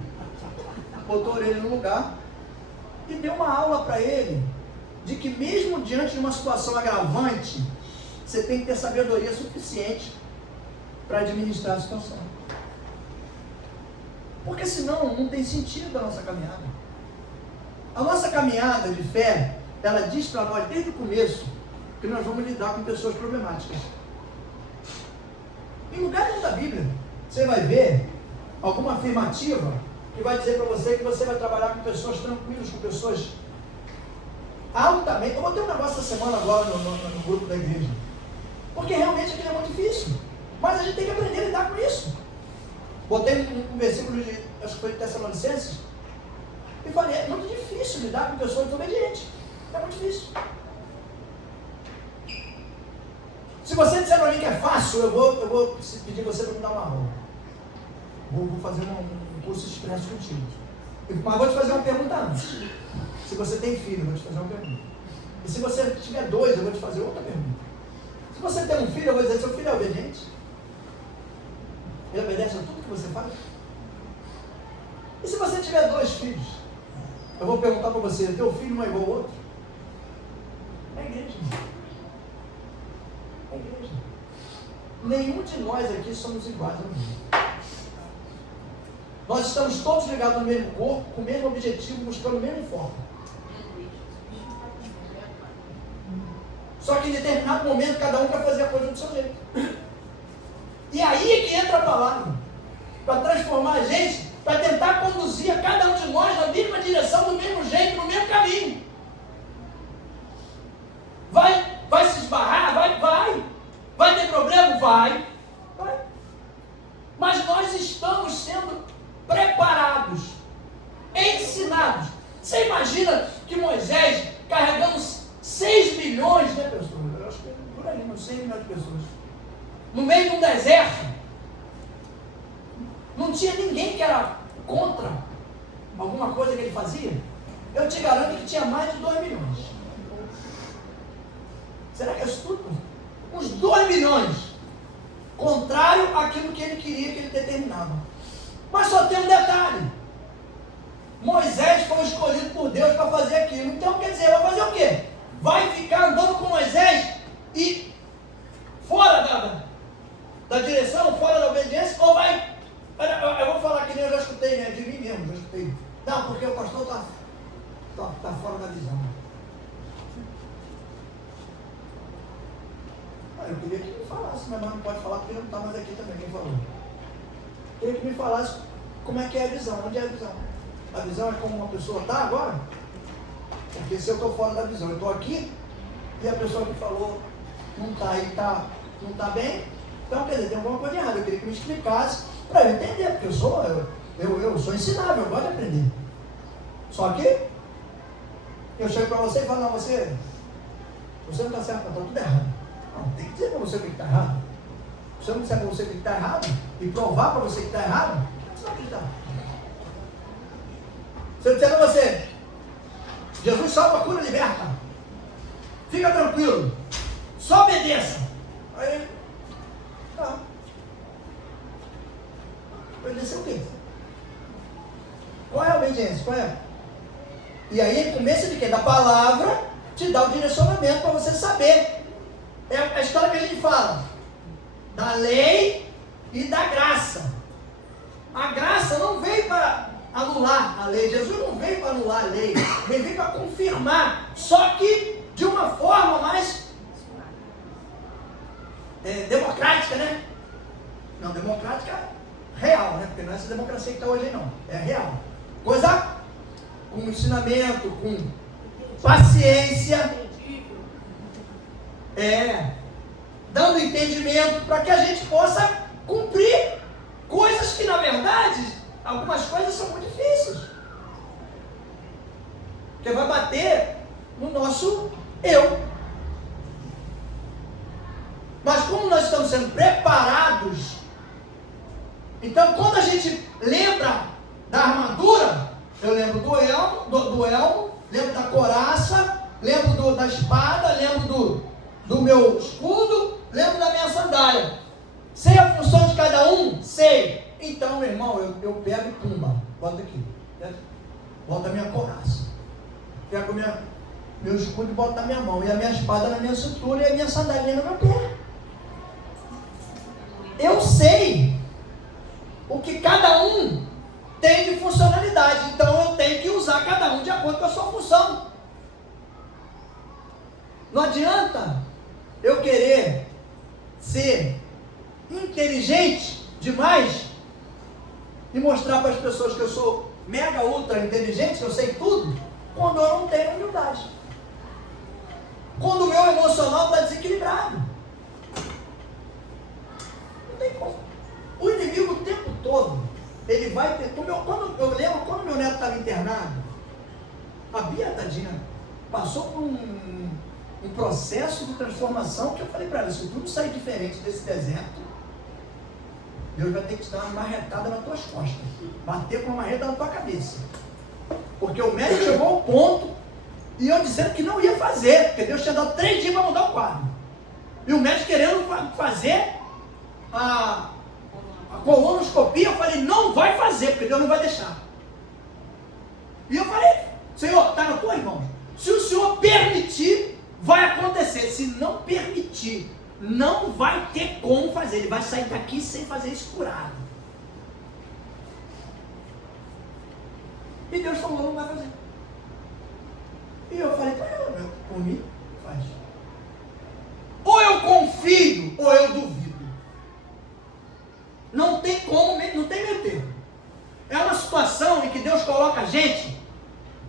Botou a orelha no lugar e deu uma aula para ele de que mesmo diante de uma situação agravante, você tem que ter sabedoria suficiente para administrar a situação. Porque senão não tem sentido a nossa caminhada. A nossa caminhada de fé, ela diz para nós desde o começo que nós vamos lidar com pessoas problemáticas. Em lugar nenhum da Bíblia você vai ver alguma afirmativa que vai dizer para você que você vai trabalhar com pessoas tranquilas, com pessoas altamente. Eu botei um negócio essa semana agora no grupo da igreja, porque realmente aquilo é muito difícil, mas a gente tem que aprender a lidar com isso. Botei um versículo de, acho que foi de Tessalonicenses, e falei: é muito difícil lidar com pessoas desobedientes, é muito difícil. Se você disser para mim que é fácil, eu vou pedir você para me dar uma aula, vou fazer um curso expresso contigo, mas vou te fazer uma pergunta antes. Se você tem filho, eu vou te fazer uma pergunta. E se você tiver 2, eu vou te fazer outra pergunta. Se você tem um filho, eu vou dizer: seu filho é obediente? Ele obedece a tudo que você faz? E se você tiver 2 filhos, eu vou perguntar para você: teu filho não é igual ao outro? É a igreja. A igreja. Nenhum de nós aqui somos iguais ao mundo. Nós estamos todos ligados no mesmo corpo, com o mesmo objetivo, buscando o mesmo foco. Só que em determinado momento, cada um quer fazer a coisa do seu jeito. E aí é que entra a palavra. Para transformar a gente, para tentar conduzir a cada um de nós na mesma direção, do mesmo jeito, no mesmo caminho. Vai se esbarrar? Vai ter problema? Vai. Mas nós estamos sendo preparados, ensinados. Você imagina que Moisés, carregando 6 milhões de pessoas, eu acho que é por aí, não 6 milhões de pessoas, no meio de um deserto, não tinha ninguém que era contra alguma coisa que ele fazia? Eu te garanto que tinha mais de 2 milhões. Será que é isso tudo? Uns 2 milhões, contrário àquilo que ele queria, que ele determinava. Mas só tem um detalhe: Moisés foi escolhido por Deus para fazer aquilo. Então, quer dizer, vai fazer o quê? Vai ficar andando com Moisés e fora da direção, fora da obediência, ou vai... Eu vou falar que nem eu já escutei, né? De mim mesmo, já escutei. Não, porque o pastor está fora da visão. Eu queria que me falasse, mas não pode falar porque ele não está mais aqui também, quem falou. Eu queria que me falasse como é que é a visão, onde é a visão. A visão é como uma pessoa está agora? Porque se eu estou fora da visão, eu estou aqui e a pessoa que falou não está aí, não está bem, então quer dizer, tem alguma coisa errada. Eu queria que me explicasse para eu entender, porque eu sou ensinável, eu gosto de aprender. Só que eu chego para você e falo, não, você não está certo, está tudo errado. Não, tem que dizer para você o que está errado. Se eu não disser para você o que está errado e provar para você que está errado, você vai acreditar. Se eu disser para você, Jesus salva, cura, liberta, fica tranquilo, só obedeça. Aí, não. Obedecer o quê? Qual é a obediência? Qual é? E aí, no começo de quê? Da palavra, te dá o direcionamento para você saber. É a história que a gente fala da lei e da graça. A graça não veio para anular a lei. Jesus não veio para anular a lei. Ele veio para confirmar. Só que de uma forma mais democrática, né? Não, democrática real, né? Porque não é essa democracia que está hoje aí, não. É real. Coisa com ensinamento, com paciência. Dando entendimento para que a gente possa cumprir coisas que, na verdade, algumas coisas são muito difíceis. Porque vai bater no nosso eu. Mas como nós estamos sendo preparados, então quando a gente lembra da armadura, eu lembro do elmo, lembro da couraça, lembro da espada, lembro do meu escudo, lembro da minha sandália. Sei a função de cada um? Sei. Então, meu irmão, eu pego e pumba, bota aqui, né? Bota a minha couraça, pego meu escudo e boto na minha mão, e a minha espada na minha cintura, e a minha sandália no meu pé. Eu sei o que cada um tem de funcionalidade, então eu tenho que usar cada um de acordo com a sua função. Não adianta eu querer ser inteligente demais e mostrar para as pessoas que eu sou mega ultra inteligente, que eu sei tudo, quando eu não tenho humildade. Quando o meu emocional está desequilibrado. Não tem como. O inimigo o tempo todo, ele vai ter... Eu lembro quando meu neto estava internado, a Bia, tadinha, passou por um processo de transformação que eu falei para ela, se tu não sair diferente desse deserto, Deus vai ter que te dar uma marretada nas tuas costas, bater com uma marreta na tua cabeça, porque o médico chegou ao ponto e eu dizendo que não ia fazer, porque Deus tinha dado 3 dias para mudar o quadro, e o médico querendo fazer a colonoscopia. Eu falei, não vai fazer, porque Deus não vai deixar. E eu falei, Senhor, está nas tuas mãos, se o Senhor permitir, vai acontecer. Se não permitir, não vai ter como fazer, ele vai sair daqui sem fazer isso curado. E Deus falou, não vai fazer. E eu falei para ela, por mim, faz. Ou eu confio, ou eu duvido. Não tem como, não tem meio termo. É uma situação em que Deus coloca a gente,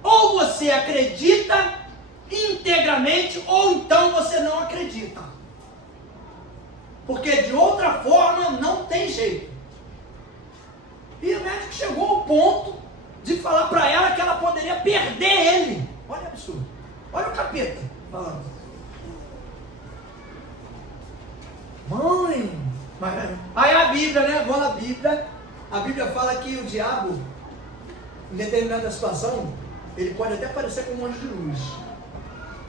ou você acredita integramente, ou então você não acredita. Porque de outra forma não tem jeito. E o médico chegou ao ponto de falar para ela que ela poderia perder ele. Olha o absurdo. Olha o capeta falando. Mãe, aí a Bíblia, né? Vou na Bíblia. A Bíblia fala que o diabo, em determinada situação, ele pode até parecer como um anjo de luz,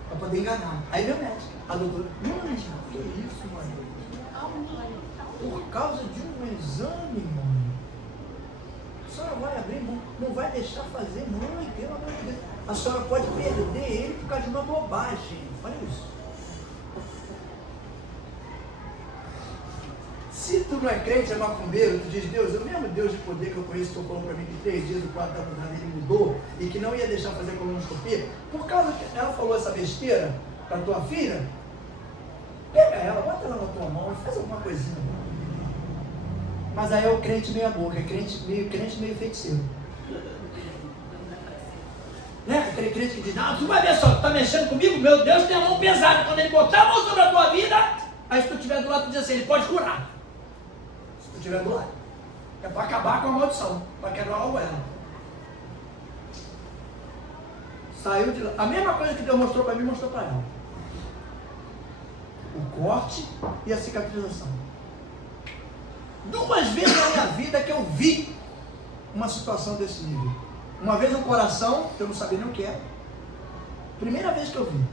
para poder enganar. Aí meu médico, a doutora, mãe, que isso, mãe? Por causa de um exame, mãe. A senhora vai abrir mão, não vai deixar fazer, mãe, pelo amor de Deus. A senhora pode perder ele por causa de uma bobagem. Olha isso. Se tu não é crente, é macumbeiro, tu diz, Deus, o mesmo Deus de poder que eu conheço, que eu falou para mim que 3 dias o quadro da bunda dele mudou e que não ia deixar fazer colonoscopia, por causa que ela falou essa besteira para tua filha, pega ela, bota ela na tua mão e faz alguma coisinha. Mas aí é o crente meia boca, é crente meio feiticeiro. Né? Aquele crente que diz, não, tu vai ver só, tu tá mexendo comigo, meu Deus tem a mão pesada, quando ele botar a mão sobre a tua vida, aí se tu estiver do lado, tu diz assim, ele pode curar. Se tu estiver do lado. É para acabar com a maldição, para quebrar logo ela. Saiu de lá. A mesma coisa que Deus mostrou para mim, mostrou para ela. O corte e a cicatrização. 2 vezes na minha vida que eu vi uma situação desse nível. Uma vez um coração, que eu não sabia nem o que era. Primeira vez que eu vi.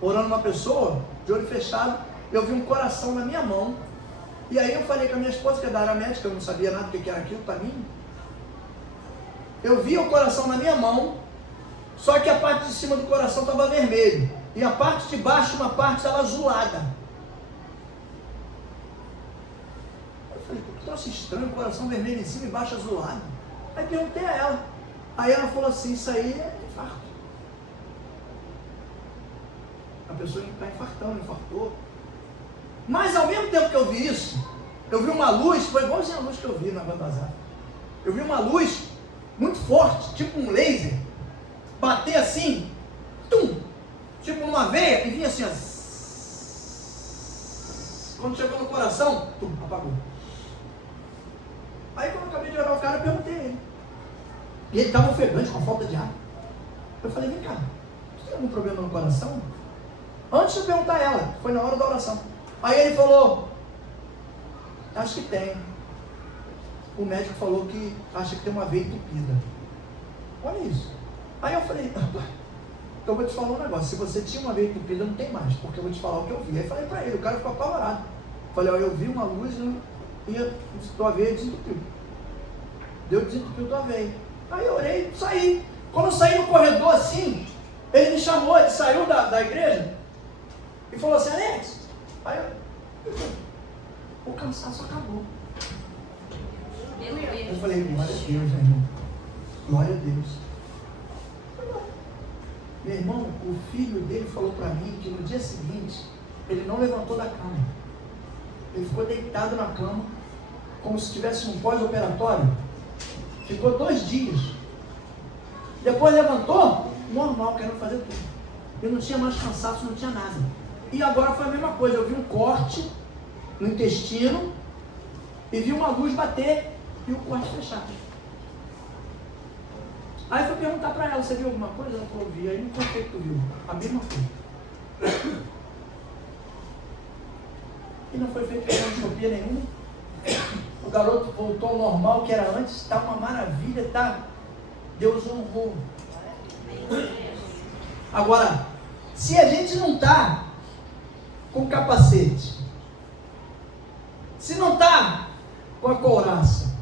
Orando uma pessoa, de olho fechado, eu vi um coração na minha mão. E aí eu falei com a minha esposa, que é da área médica, eu não sabia nada do que era aquilo para mim. Eu vi o coração na minha mão, só que a parte de cima do coração estava vermelho. E a parte de baixo, uma parte estava azulada. Eu falei, que troço estranho, coração vermelho em cima e baixo azulado. Aí perguntei a ela. Aí ela falou assim, isso aí é infarto. A pessoa está infartando, infartou. Mas ao mesmo tempo que eu vi isso, eu vi uma luz, foi igualzinha a luz que eu vi na Bandazar. Eu vi uma luz muito forte, tipo um laser, bater assim, tum, tipo numa veia, e vinha assim, ó. Quando chegou no coração, tum, apagou. Aí quando eu acabei de orar o cara, eu perguntei a ele. E ele estava ofegante, com falta de ar. Eu falei, vem cá, tu tem algum problema no coração? Antes de eu perguntar a ela, foi na hora da oração. Aí ele falou, acho que tem. O médico falou que acha que tem uma veia entupida. Olha isso. Aí eu falei, então eu vou te falar um negócio, se você tinha uma veia entupida, não tem mais, porque eu vou te falar o que eu vi. Aí falei para ele, o cara ficou apavorado. Falei, ó, eu vi uma luz e a tua veia desentupiu. Deus desentupiu tua veia. Aí eu orei, saí. Quando eu saí no corredor assim, ele me chamou, ele saiu da igreja e falou assim, Alex, aí o cansaço acabou. Eu falei, glória a Deus, meu irmão. Glória a Deus. Meu irmão, o filho dele falou para mim que no dia seguinte, ele não levantou da cama. Ele ficou deitado na cama, como se estivesse num pós-operatório. Ficou 2 dias. Depois levantou, normal, querendo fazer tudo. Eu não tinha mais cansaço, não tinha nada. E agora foi a mesma coisa. Eu vi um corte no intestino e vi uma luz bater e o corte fechado. Aí fui perguntar para ela, você viu alguma coisa? Ela falou, vi. Aí não foi o que tu viu. A mesma coisa. E não foi feito colonoscopia nenhuma. O garoto voltou ao normal que era antes, está uma maravilha, tá? Deus honrou. Agora, se a gente não está com capacete, se não está com a couraça,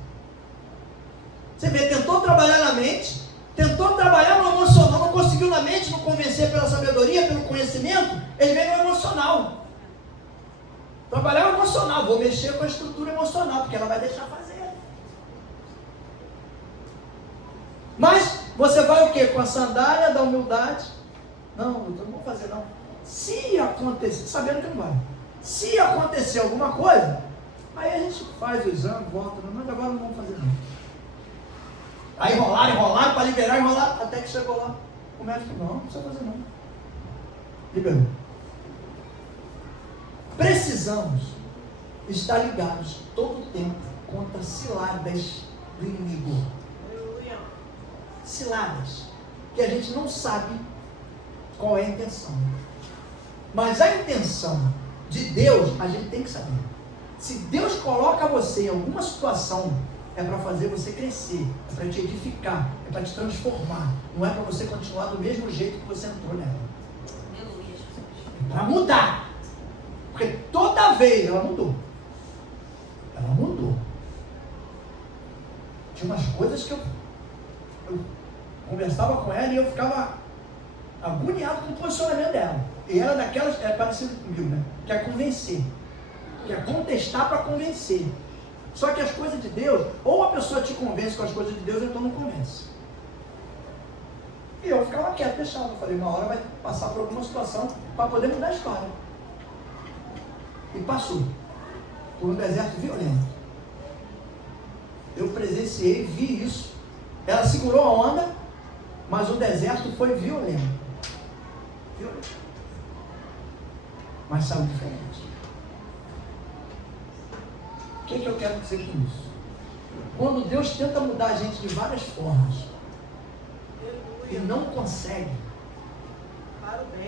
você vê, tentou trabalhar na mente, tentou trabalhar no emocional, não conseguiu na mente, não convencer pela sabedoria, pelo conhecimento, ele veio no emocional. Trabalhar o emocional, vou mexer com a estrutura emocional, porque ela vai deixar fazer. Mas você vai o quê? Com a sandália da humildade? Não, doutor, não vou fazer não. Se acontecer, sabendo que não vai. Se acontecer alguma coisa, aí a gente faz o exame, volta, mas agora não vamos fazer não. Aí enrolaram para liberar, enrolaram, até que chegou lá. O médico, não precisa fazer não. Liberou. Precisamos estar ligados todo o tempo contra ciladas do inimigo. Ciladas que a gente não sabe qual é a intenção. Mas a intenção de Deus a gente tem que saber. Se Deus coloca você em alguma situação, é para fazer você crescer, é para te edificar, é para te transformar. Não é para você continuar do mesmo jeito que você entrou nela. É para mudar. Porque toda vez ela mudou. Ela mudou. Tinha umas coisas que eu conversava com ela e eu ficava agoniado com o posicionamento dela. E ela daquelas, é parecido comigo, né? Quer convencer. Quer contestar para convencer. Só que as coisas de Deus, ou a pessoa te convence com as coisas de Deus, então não convence. E eu ficava quieto, deixava. Eu falei, uma hora vai passar por alguma situação para poder mudar a história. E passou por um deserto violento. Eu presenciei, vi isso. Ela segurou a onda, mas o deserto foi violento. Violento. Mas saiu diferente. O que eu quero dizer com isso? Quando Deus tenta mudar a gente de várias formas e não consegue,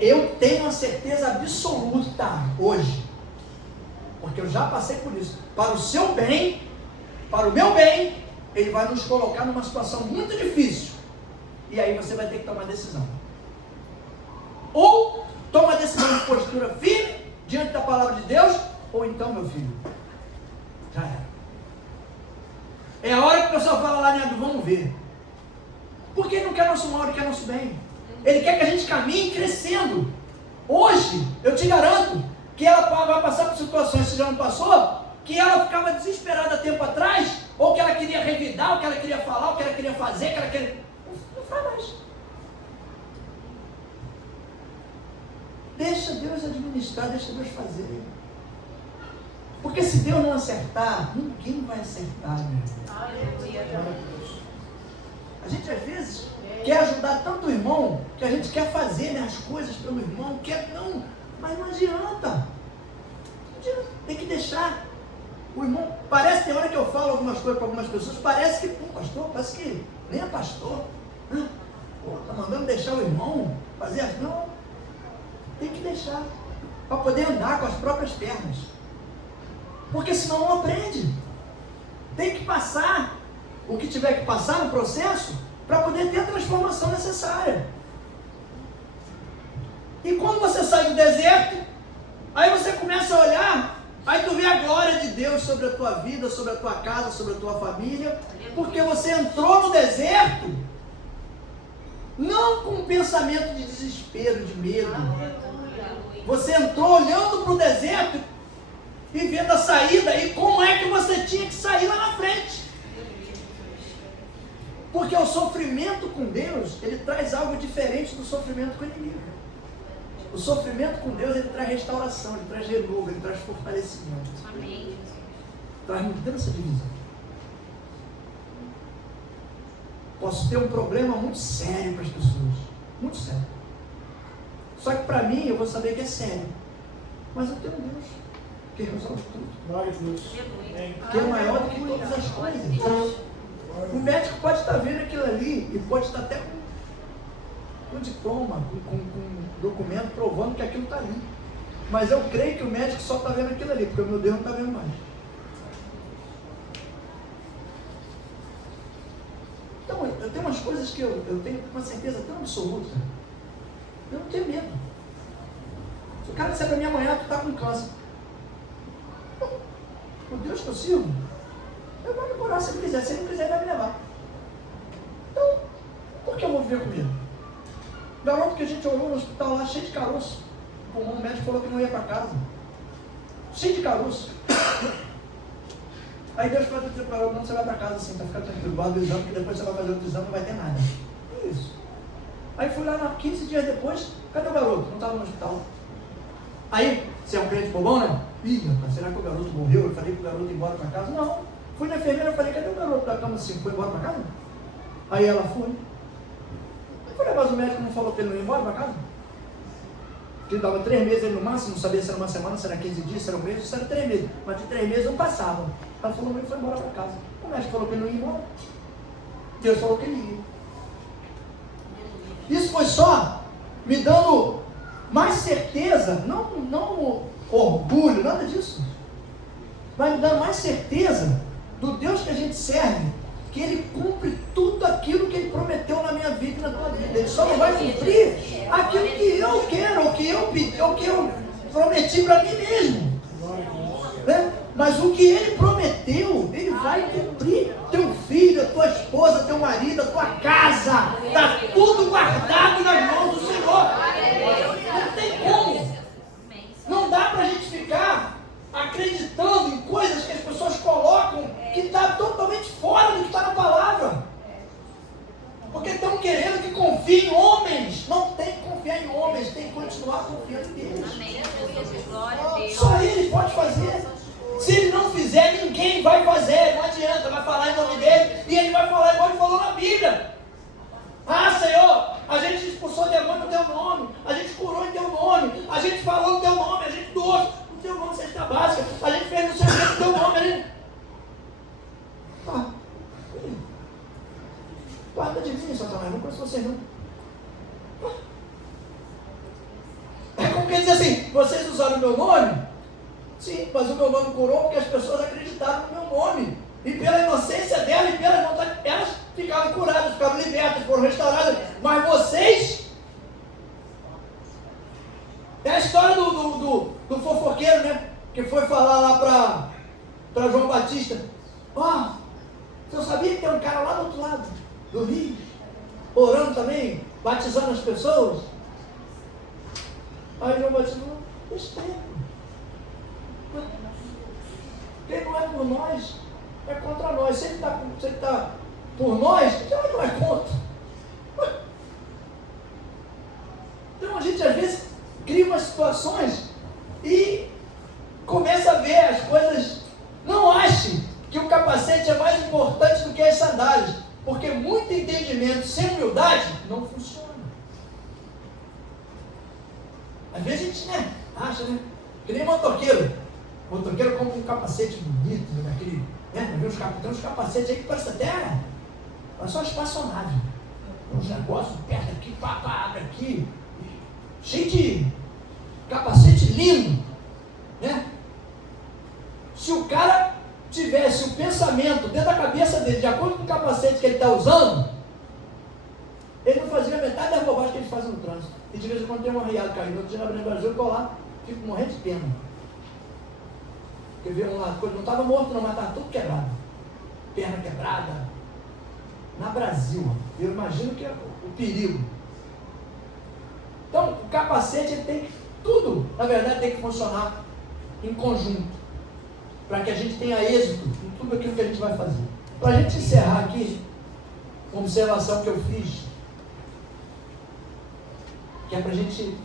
eu tenho a certeza absoluta hoje, porque eu já passei por isso, para o seu bem, para o meu bem, Ele vai nos colocar numa situação muito difícil. E aí você vai ter que tomar decisão. Ou toma a decisão de postura firme, diante da palavra de Deus, ou então, meu filho, já era. É a hora que o pessoal fala lá dentro, vamos ver. Porque Ele não quer nosso mal, Ele quer nosso bem. Ele quer que a gente caminhe crescendo. Hoje, eu te garanto, que ela vai passar por situações, se já não passou, que ela ficava desesperada tempo atrás, ou que ela queria revidar, o que ela queria falar, o que ela queria fazer, o que ela queria... Não faz mais. Deixa Deus administrar, deixa Deus fazer. Porque se Deus não acertar, ninguém vai acertar, meu irmão. A gente às vezes quer ajudar tanto o irmão, que a gente quer fazer, né, as coisas pelo irmão, mas não adianta. Tem que deixar. O irmão, parece que tem hora que eu falo algumas coisas para algumas pessoas, parece que, pastor, parece que nem é pastor. Está mandando deixar o irmão fazer as... Não, tem que deixar, para poder andar com as próprias pernas. Porque senão não aprende. Tem que passar o que tiver que passar no processo, para poder ter a transformação necessária. E quando você sai do deserto, aí você começa a olhar, aí tu vê a glória de Deus sobre a tua vida, sobre a tua casa, sobre a tua família, porque você entrou no deserto, não com um pensamento de desespero, de medo. Você entrou olhando para o deserto e vendo a saída, e como é que você tinha que sair lá na frente. Porque o sofrimento com Deus, ele traz algo diferente do sofrimento com o inimigo. O sofrimento com Deus, ele traz restauração, ele traz renovo, ele traz fortalecimento. Amém. Traz mudança de visão. Posso ter um problema muito sério para as pessoas. Muito sério. Só que para mim, eu vou saber que é sério. Mas eu tenho Deus, que resolve tudo. Glória a Deus. Que é maior do que todas as coisas. O médico pode estar vendo aquilo ali e pode estar até com diploma, com documento provando que aquilo está ali. Mas eu creio que o médico só está vendo aquilo ali, porque o meu Deus não está vendo mais. Então, eu tenho umas coisas que eu tenho uma certeza tão absoluta. Eu não tenho medo. Se o cara disser para mim amanhã, tu está com câncer. O Deus que eu sirvo, eu vou me curar se ele quiser. Se ele não quiser, vai me levar. Então, por que eu vou viver com medo? Garoto que a gente olhou no hospital lá, cheio de caroço. O médico falou que não ia para casa. cheio de caroço. Aí Deus pode dizer para ela, não, você vai para casa assim, para ficar tranquilo, guarda o exame, que depois você vai fazer outro exame, não vai ter nada. Isso. Aí fui lá, 15 dias depois, cadê o garoto? Não estava no hospital. Aí, você é um crente bobão, né? Ih, rapaz, será que o garoto morreu? Eu falei que o garoto ia embora para casa. Não. Fui na enfermeira e falei, cadê o garoto da cama assim? Foi embora para casa? Aí ela foi. Eu falei, mas o médico não falou que ele não ia embora para casa? Que dava 3 meses no máximo, não sabia se era uma semana, se era 15 dias, se era um mês, se era 3 meses. Mas de 3 meses não passavam. Ela falou, ele foi embora para casa. O médico falou que ele não ia embora. Deus falou que ele ia. Isso foi só me dando mais certeza, não orgulho, nada disso. Mas me dando mais certeza do Deus que a gente serve, que Ele cumpre tudo aquilo que Ele prometeu na minha vida e na tua vida. Ele só não vai cumprir aquilo que eu quero, o que eu pedi, o que eu prometi para mim mesmo. Né? Mas o que Ele prometeu, Ele vai cumprir. Teu filho, a tua esposa, teu marido, a tua casa, está tudo guardado nas mãos do Senhor. Não tem como. Não dá para a gente ficar acreditando em coisas que as pessoas colocam que está totalmente fora do que está na palavra. Porque estão querendo que confie em homens. Não tem que confiar em homens, tem que continuar confiando em Deus. Só Ele pode fazer. Se Ele não fizer, ninguém vai fazer. Não adianta, vai falar em nome dEle e Ele vai falar igual Ele falou na Bíblia. Ah, Senhor, a gente expulsou demônio no Teu nome, a gente curou em Teu nome, a gente falou no Teu nome, a gente doou no Teu nome, cesta básica, a gente fez no seu no Teu nome. A gente... Guarda de mim, Satanás, não conheço você não. É como quem diz assim, vocês usaram o meu nome? Sim, mas o meu nome curou porque as pessoas acreditaram no meu nome. E pela inocência dela e pela vontade, elas ficaram curadas, ficaram libertas, foram restauradas. Mas vocês... É a história do fofoqueiro, né? Que foi falar lá para João Batista. Você sabia que tem um cara lá do outro lado do rio, orando também, batizando as pessoas? Aí João Batista falou, besteira. Quem não é por nós, é contra nós. Se ele está por nós, então ele não é contra. Então a gente às vezes cria umas situações e começa a ver as coisas. Não ache que o capacete é mais importante do que as sandálias, porque muito entendimento sem humildade não funciona. Às vezes a gente, né, acha, né? Que nem motoqueiro. O motoqueiro compra um capacete bonito, daquele, né? Tem uns capacetes aí que parece até só espaçonave. Uns negócios perto aqui, abre aqui, cheio de capacete lindo, né? Se o cara tivesse o pensamento dentro da cabeça dele, de acordo com o capacete que ele está usando, ele não fazia metade das bobagens que ele faz no trânsito. E de vez em quando tem um arriado caindo, outro dia na Avenida Brasil, eu estou lá, fico morrendo de pena. Porque viram lá, não estava morto não, mas estava tudo quebrado. Perna quebrada. Na Brasil. Eu imagino que é o perigo. Então, o capacete ele tem que, tudo, na verdade, tem que funcionar em conjunto. Para que a gente tenha êxito em tudo aquilo que a gente vai fazer. Para a gente encerrar aqui, uma observação que eu fiz, que é para a gente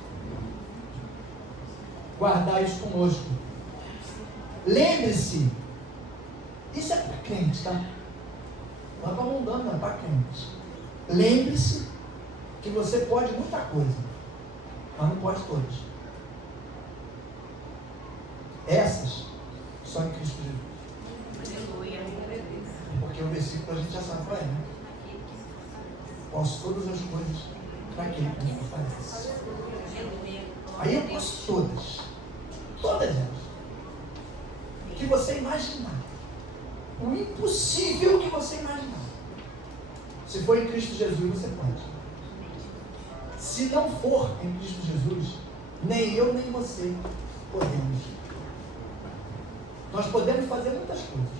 guardar isso conosco. Lembre-se, isso é para crente, tá? Não é para mundano, não é para crente. Lembre-se que você pode muita coisa, mas não pode todas. Essas só em Cristo Jesus. Aleluia. Porque o versículo a gente já sabe qual é, né? Posso todas as coisas para aquele que me fortalece. Aí eu posso todas. Todas elas. O que você imaginar. O impossível que você imaginar. Se for em Cristo Jesus, você pode. Se não for em Cristo Jesus, nem eu nem você podemos. Nós podemos fazer muitas coisas.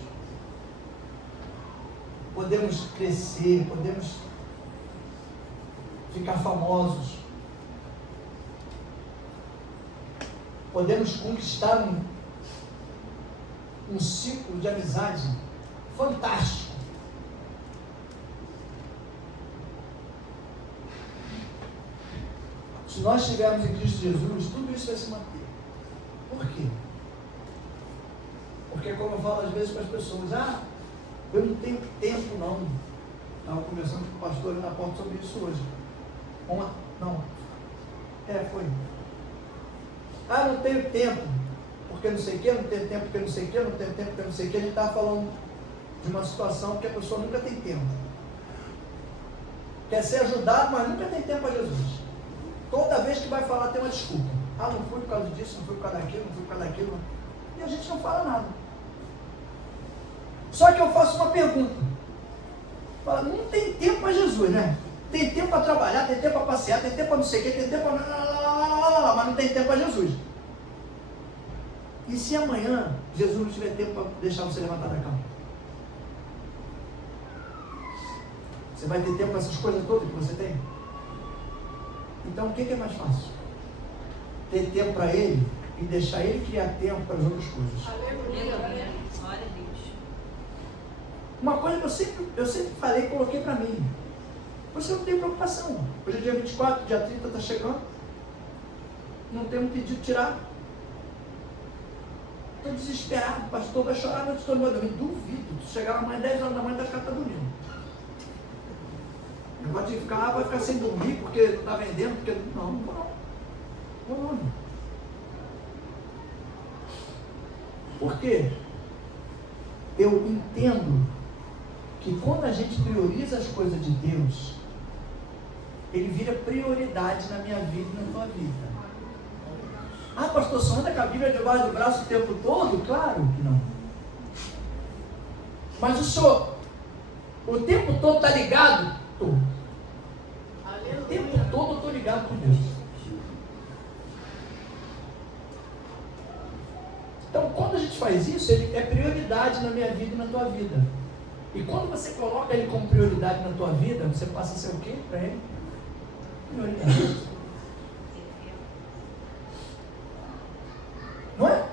Podemos crescer, podemos ficar famosos. Podemos conquistar um ciclo de amizade fantástico. Se nós estivermos em Cristo Jesus, tudo isso vai se manter. Por quê? Porque, como eu falo às vezes para as pessoas, eu não tenho tempo não. Estava conversando com o pastor ali na porta sobre isso hoje. Foi. Não tenho tempo, porque não sei o que, não tenho tempo porque não sei o que, não tenho tempo porque não sei o que. A gente estava falando de uma situação que a pessoa nunca tem tempo. Quer ser ajudado, mas nunca tem tempo para Jesus. Toda vez que vai falar tem uma desculpa. Não fui por causa disso, não fui por causa daquilo, não fui por causa daquilo. E a gente não fala nada. Só que eu faço uma pergunta. Fala, não tem tempo para Jesus, né? Tem tempo para trabalhar, tem tempo para passear, tem tempo para não sei o que, tem tempo para... mas não tem tempo para Jesus. E se amanhã Jesus não tiver tempo para deixar você levantar da cama? Você vai ter tempo para essas coisas todas que você tem? Então o que é mais fácil? Ter tempo para Ele e deixar Ele criar tempo para as outras coisas. Aleluia. Glória a Deus. Uma coisa que eu sempre falei e coloquei para mim. Você não tem preocupação. Hoje é dia 24, dia 30 está chegando. Não tem um pedido tirado. Estou desesperado, o pastor vai chorar, não estou dormindo. Duvido. Se chegar amanhã 10 horas da manhã, vai ficar dormindo. O negócio de ficar, vai ficar sem dormir porque não está vendendo, porque não. Por quê? Eu entendo que quando a gente prioriza as coisas de Deus, Ele vira prioridade na minha vida e na tua vida. Pastor, você anda com a Bíblia debaixo do braço o tempo todo? Claro que não. Mas o senhor, o tempo todo está ligado? Estou. O tempo todo eu estou ligado com Deus. Então, quando a gente faz isso, ele é prioridade na minha vida e na tua vida. E quando você coloca ele como prioridade na tua vida, você passa a ser o quê para ele? Prioridade. Não é?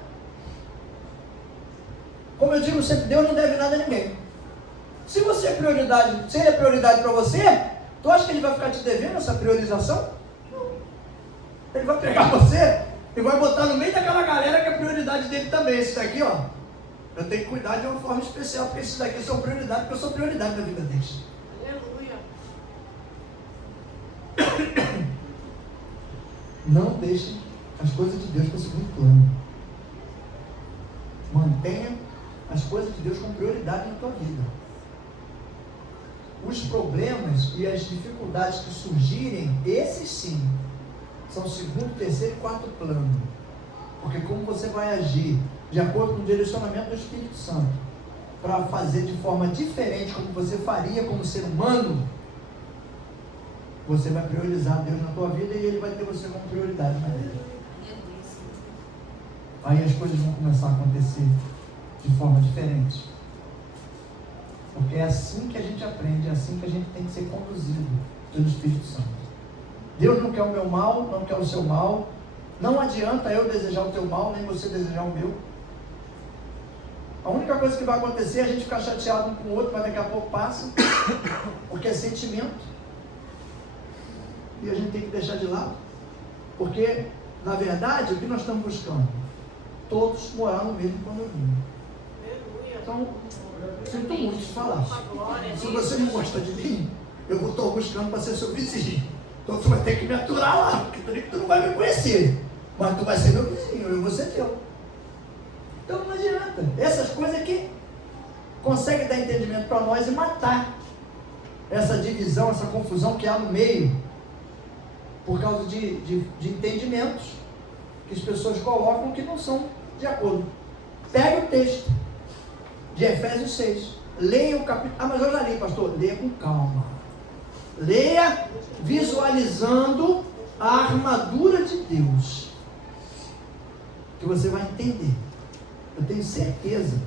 Como eu digo sempre, Deus não deve nada a ninguém. Se você é prioridade, se ele é prioridade para você, tu acha que ele vai ficar te devendo essa priorização? Não. Ele vai pegar você e vai botar no meio daquela galera que é prioridade dele também. Esse daqui, ó, eu tenho que cuidar de uma forma especial, porque esses daqui são prioridade, porque eu sou prioridade na vida deles. Aleluia. Não deixe as coisas de Deus para segundo plano. Mantenha as coisas de Deus como prioridade na tua vida. Os problemas e as dificuldades que surgirem, esses sim, são segundo, terceiro e quarto plano. Porque como você vai agir de acordo com o direcionamento do Espírito Santo para fazer de forma diferente como você faria como ser humano, você vai priorizar Deus na tua vida e Ele vai ter você como prioridade na vida. Aí as coisas vão começar a acontecer de forma diferente. Porque é assim que a gente aprende, é assim que a gente tem que ser conduzido pelo Espírito Santo. Deus não quer o meu mal, não quer o seu mal. Não adianta eu desejar o teu mal, nem você desejar o meu. A única coisa que vai acontecer é a gente ficar chateado um com o outro, mas daqui a pouco passa, porque é sentimento. E a gente tem que deixar de lado. Porque, na verdade, o que nós estamos buscando? Todos morar no mesmo condomínio. Então, sinto muito te falar. Se você não gosta de mim, eu estou buscando para ser seu vizinho. Então tu vai ter que me aturar lá, porque tu não vai me conhecer. Mas tu vai ser meu vizinho, eu vou ser teu. Então não adianta. Essas coisas aqui conseguem dar entendimento para nós e matar essa divisão, essa confusão que há no meio, por causa de entendimentos que as pessoas colocam que não são de acordo. Pega o texto de Efésios 6, leia o capítulo. Mas eu já li, pastor. Leia com calma. Leia visualizando a armadura de Deus, que você vai entender. Eu tenho certeza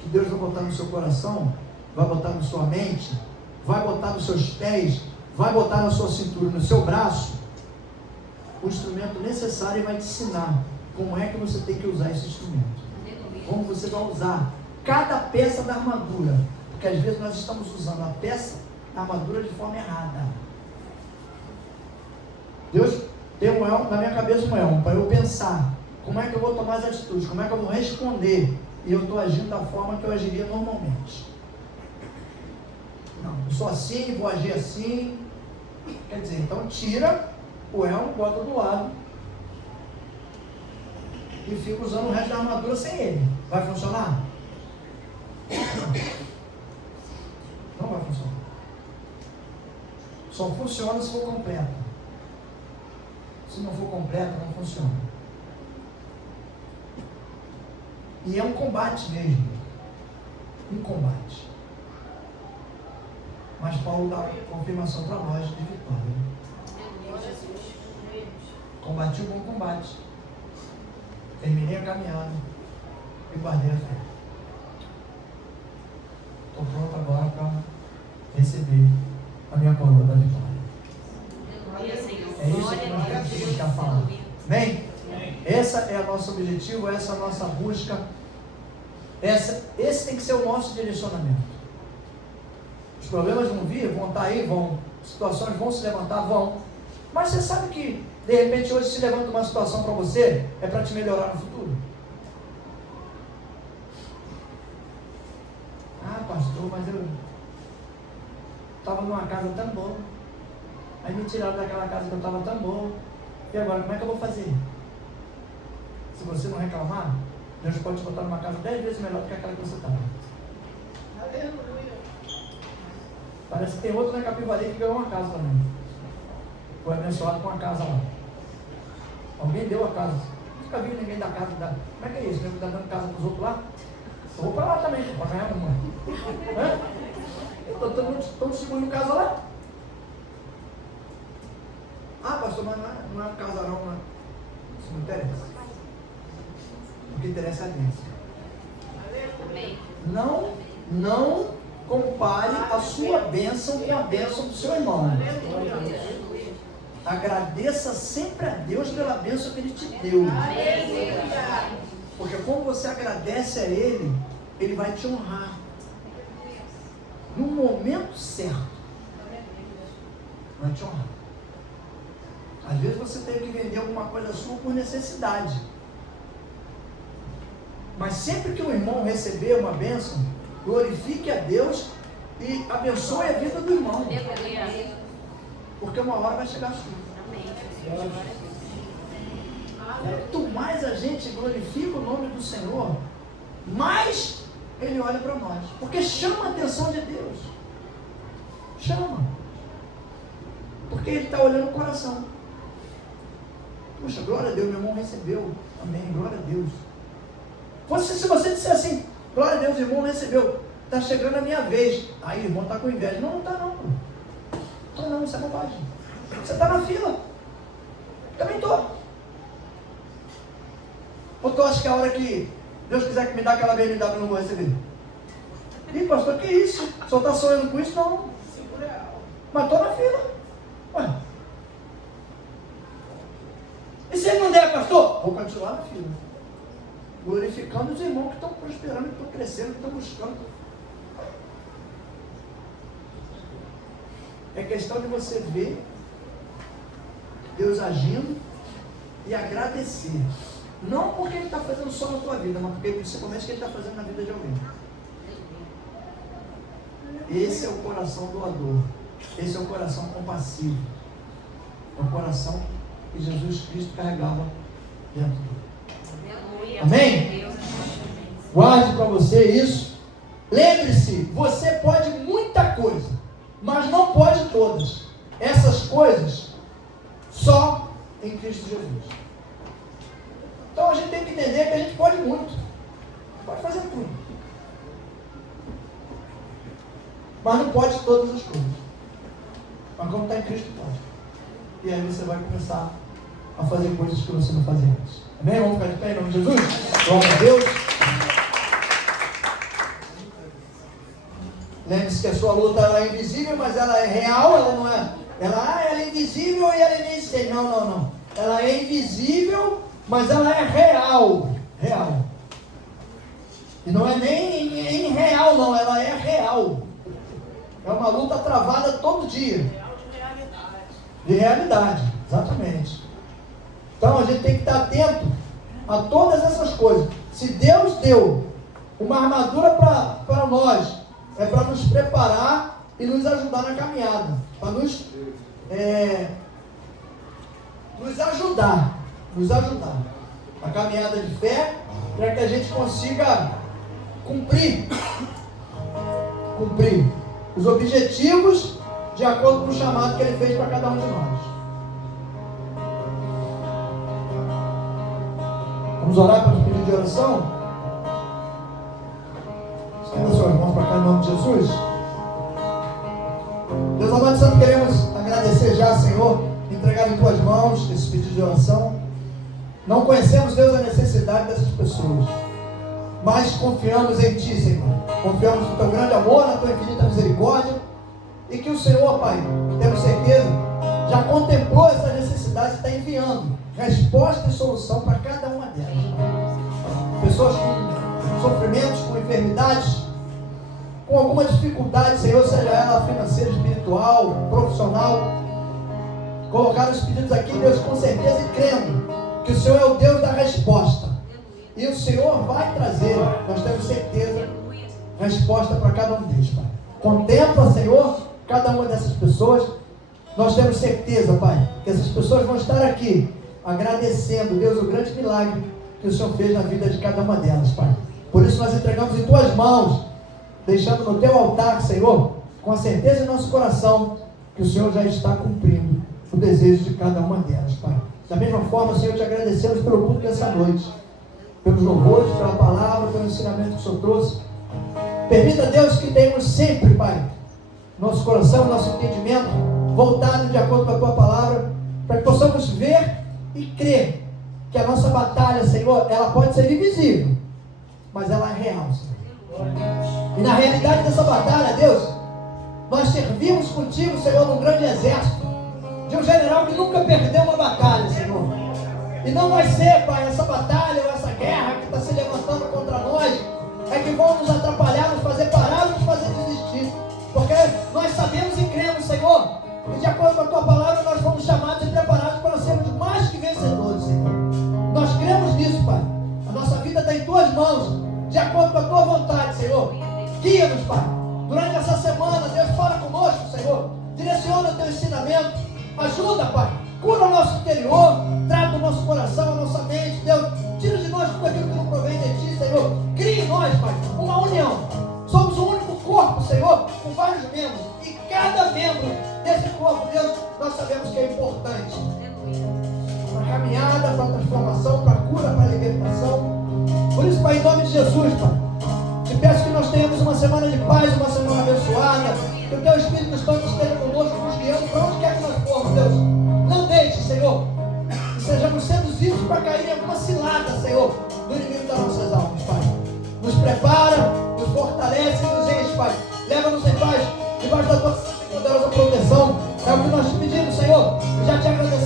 que Deus vai botar no seu coração, vai botar na sua mente, vai botar nos seus pés, vai botar na sua cintura, no seu braço, o instrumento necessário e vai te ensinar como é que você tem que usar esse instrumento. como você vai usar cada peça da armadura. Porque às vezes nós estamos usando a peça da armadura de forma errada. Deus tem um elmo, na minha cabeça um elmo, para eu pensar como é que eu vou tomar as atitudes, como é que eu vou responder, e eu estou agindo da forma que eu agiria normalmente. Não, eu sou assim, vou agir assim. Quer dizer, então tira o elmo, bota do lado e fica usando o resto da armadura sem ele. Vai funcionar? Não vai funcionar. Só funciona se for completa. Se não for completa, não funciona. E é um combate mesmo. Um combate. Mas Paulo dá confirmação para nós de vitória. Combati o bom combate. Terminei a caminhada e guardei a fé. Estou pronto agora para receber a minha coroa da vitória. É isso que nós temos que buscar falar. Amém? Esse é o nosso objetivo, essa é a nossa busca. Esse tem que ser o nosso direcionamento. Os problemas vão vir, vão estar aí, situações vão se levantar, vão. Mas você sabe que, de repente, hoje se levanta uma situação para você, é para te melhorar no futuro. Ah, pastor, mas eu estava numa casa tão boa. Aí me tiraram daquela casa que eu estava tão boa. E agora, como é que eu vou fazer? Se você não reclamar, Deus pode te botar numa casa 10 vezes melhor do que aquela que você estava. Aleluia. Parece que tem outro na Capivari que ganhou uma casa também. Foi abençoado com uma casa lá. Alguém deu a casa. Nunca vi ninguém dar casa. Como é que é isso? Está dando casa para os outros lá? Eu vou para lá também, para ganhar uma. Então, estão distribuindo casa lá. Ah, pastor, mas não é um casarão, não. Isso não interessa. O que interessa é a bênção. Não compare a sua bênção com a bênção do seu irmão. Agradeça sempre a Deus pela bênção que Ele te deu. Porque quando você agradece a Ele, Ele vai te honrar. No momento certo. Vai te honrar. Às vezes você tem que vender alguma coisa sua por necessidade. Mas sempre que o irmão receber uma bênção, glorifique a Deus e abençoe a vida do irmão. Porque uma hora vai chegar a sua. Quanto mais a gente glorifica o nome do Senhor, mais Ele olha para nós. Porque chama a atenção de Deus. Chama. Porque Ele está olhando o coração. Puxa, glória a Deus, meu irmão recebeu. Amém, glória a Deus. Se você disser assim, glória a Deus, irmão recebeu, está chegando a minha vez. Aí o irmão está com inveja. Não está não. Não, não, isso é bobagem. Você está na fila. Também estou. Ou tu acha que a hora que Deus quiser que me dá aquela BMW eu não vou receber? Ih, pastor, que isso? O senhor está sonhando com isso? Não. Mas estou na fila. Ué. E se ele não der, pastor? Vou continuar na fila. Glorificando os irmãos que estão prosperando, que estão crescendo, que estão buscando. É questão de você ver Deus agindo e agradecer. Não porque Ele está fazendo só na tua vida, mas porque principalmente que Ele está fazendo na vida de alguém. Esse é o coração doador. Esse é o coração compassivo. É o coração que Jesus Cristo carregava dentro dele. Amém? Guarde para você isso. Lembre-se, você pode muita coisa, mas não pode todas. Essas coisas só em Cristo Jesus. Então a gente tem que entender que a gente pode muito. Pode fazer tudo. Mas não pode todas as coisas. Mas como está em Cristo, pode. E aí você vai começar a fazer coisas que você não fazia antes. Amém? Vamos ficar de pé em nome de Jesus? Glória a Deus. Lembre-se que a sua luta ela é invisível, mas ela é real, ela não é. Ela é invisível e ela é invisível. Não. Ela é invisível, mas ela é real. Real. E não é nem em real, não, ela é real. É uma luta travada todo dia. Real de realidade. De realidade, exatamente. Então a gente tem que estar atento a todas essas coisas. Se Deus deu uma armadura para nós, é para nos preparar e nos ajudar na caminhada. Para nos ajudar. A caminhada de fé, para que a gente consiga cumprir os objetivos de acordo com o chamado que Ele fez para cada um de nós. Vamos orar para os pedidos de oração? Estenda suas mãos para cá em nome de Jesus. Deus amado e santo, queremos agradecer já, Senhor, entregar em Tuas mãos esse pedido de oração. Não conhecemos, Deus, a necessidade dessas pessoas, mas confiamos em Ti, Senhor. Confiamos no Teu grande amor, na Tua infinita misericórdia, e que o Senhor, Pai, temos certeza, já contemplou essa necessidade e está enviando resposta e solução para cada uma delas. Pessoas com sofrimentos, com enfermidades, com alguma dificuldade, Senhor, seja ela financeira, espiritual, profissional, colocaram os pedidos aqui, Deus, com certeza e crendo que o Senhor é o Deus da resposta. E o Senhor vai trazer, nós temos certeza, resposta para cada um deles, Pai. Contempla, Senhor, cada uma dessas pessoas. Nós temos certeza, Pai, que essas pessoas vão estar aqui agradecendo, Deus, o grande milagre que o Senhor fez na vida de cada uma delas, Pai. Por isso nós entregamos em Tuas mãos, deixando no Teu altar, Senhor, com a certeza em nosso coração, que o Senhor já está cumprindo o desejo de cada uma delas, Pai. Da mesma forma, Senhor, te agradecemos pelo culto dessa noite, pelos louvores, pela palavra, pelo ensinamento que o Senhor trouxe. Permita, Deus, que tenhamos sempre, Pai, nosso coração, nosso entendimento voltado de acordo com a Tua palavra, para que possamos ver e crer que a nossa batalha, Senhor, ela pode ser invisível, mas ela é real, Senhor. E na realidade dessa batalha, Deus, nós servimos contigo, Senhor, num grande exército, de um general que nunca perdeu uma batalha, Senhor. E não vai ser, Pai, essa batalha ou essa guerra que está se levantando contra nós, é que vão nos atrapalhar, nos fazer parar, nos fazer desistir. Porque nós sabemos e cremos, Senhor, e de acordo com a Tua palavra, nós fomos chamados e preparados para sermos mais que vencedores, Senhor. Nós cremos nisso, Pai. A nossa vida está em Tuas mãos, de acordo com a Tua vontade, Senhor. Guia-nos, Pai. Durante essa semana, Deus, fala conosco, Senhor. Direciona o Teu ensinamento. Ajuda, Pai. Cura o nosso interior. Trata o nosso coração, a nossa mente. Deus, tira de nós tudo aquilo que não provém de Ti, Senhor. Cria em nós, Pai, uma união. Somos um único corpo, Senhor, com vários membros. E cada membro desse corpo, Deus, nós sabemos que é importante. Para a caminhada, para a transformação, para a cura, para a libertação. Por isso, Pai, em nome de Jesus, Pai, te peço que nós tenhamos uma semana de paz, uma semana abençoada. Que o Teu Espírito Santo esteja conosco, nos guiando para onde quer que nós formos, Deus. Não deixe, Senhor, que sejamos seduzidos para cair em alguma cilada, Senhor, do inimigo das nossas almas, Pai. Nos prepara, nos fortalece, nos enche, Pai. Leva-nos em paz, debaixo da Tua santa e poderosa proteção. É o que nós te pedimos, Senhor. Já te agradecemos.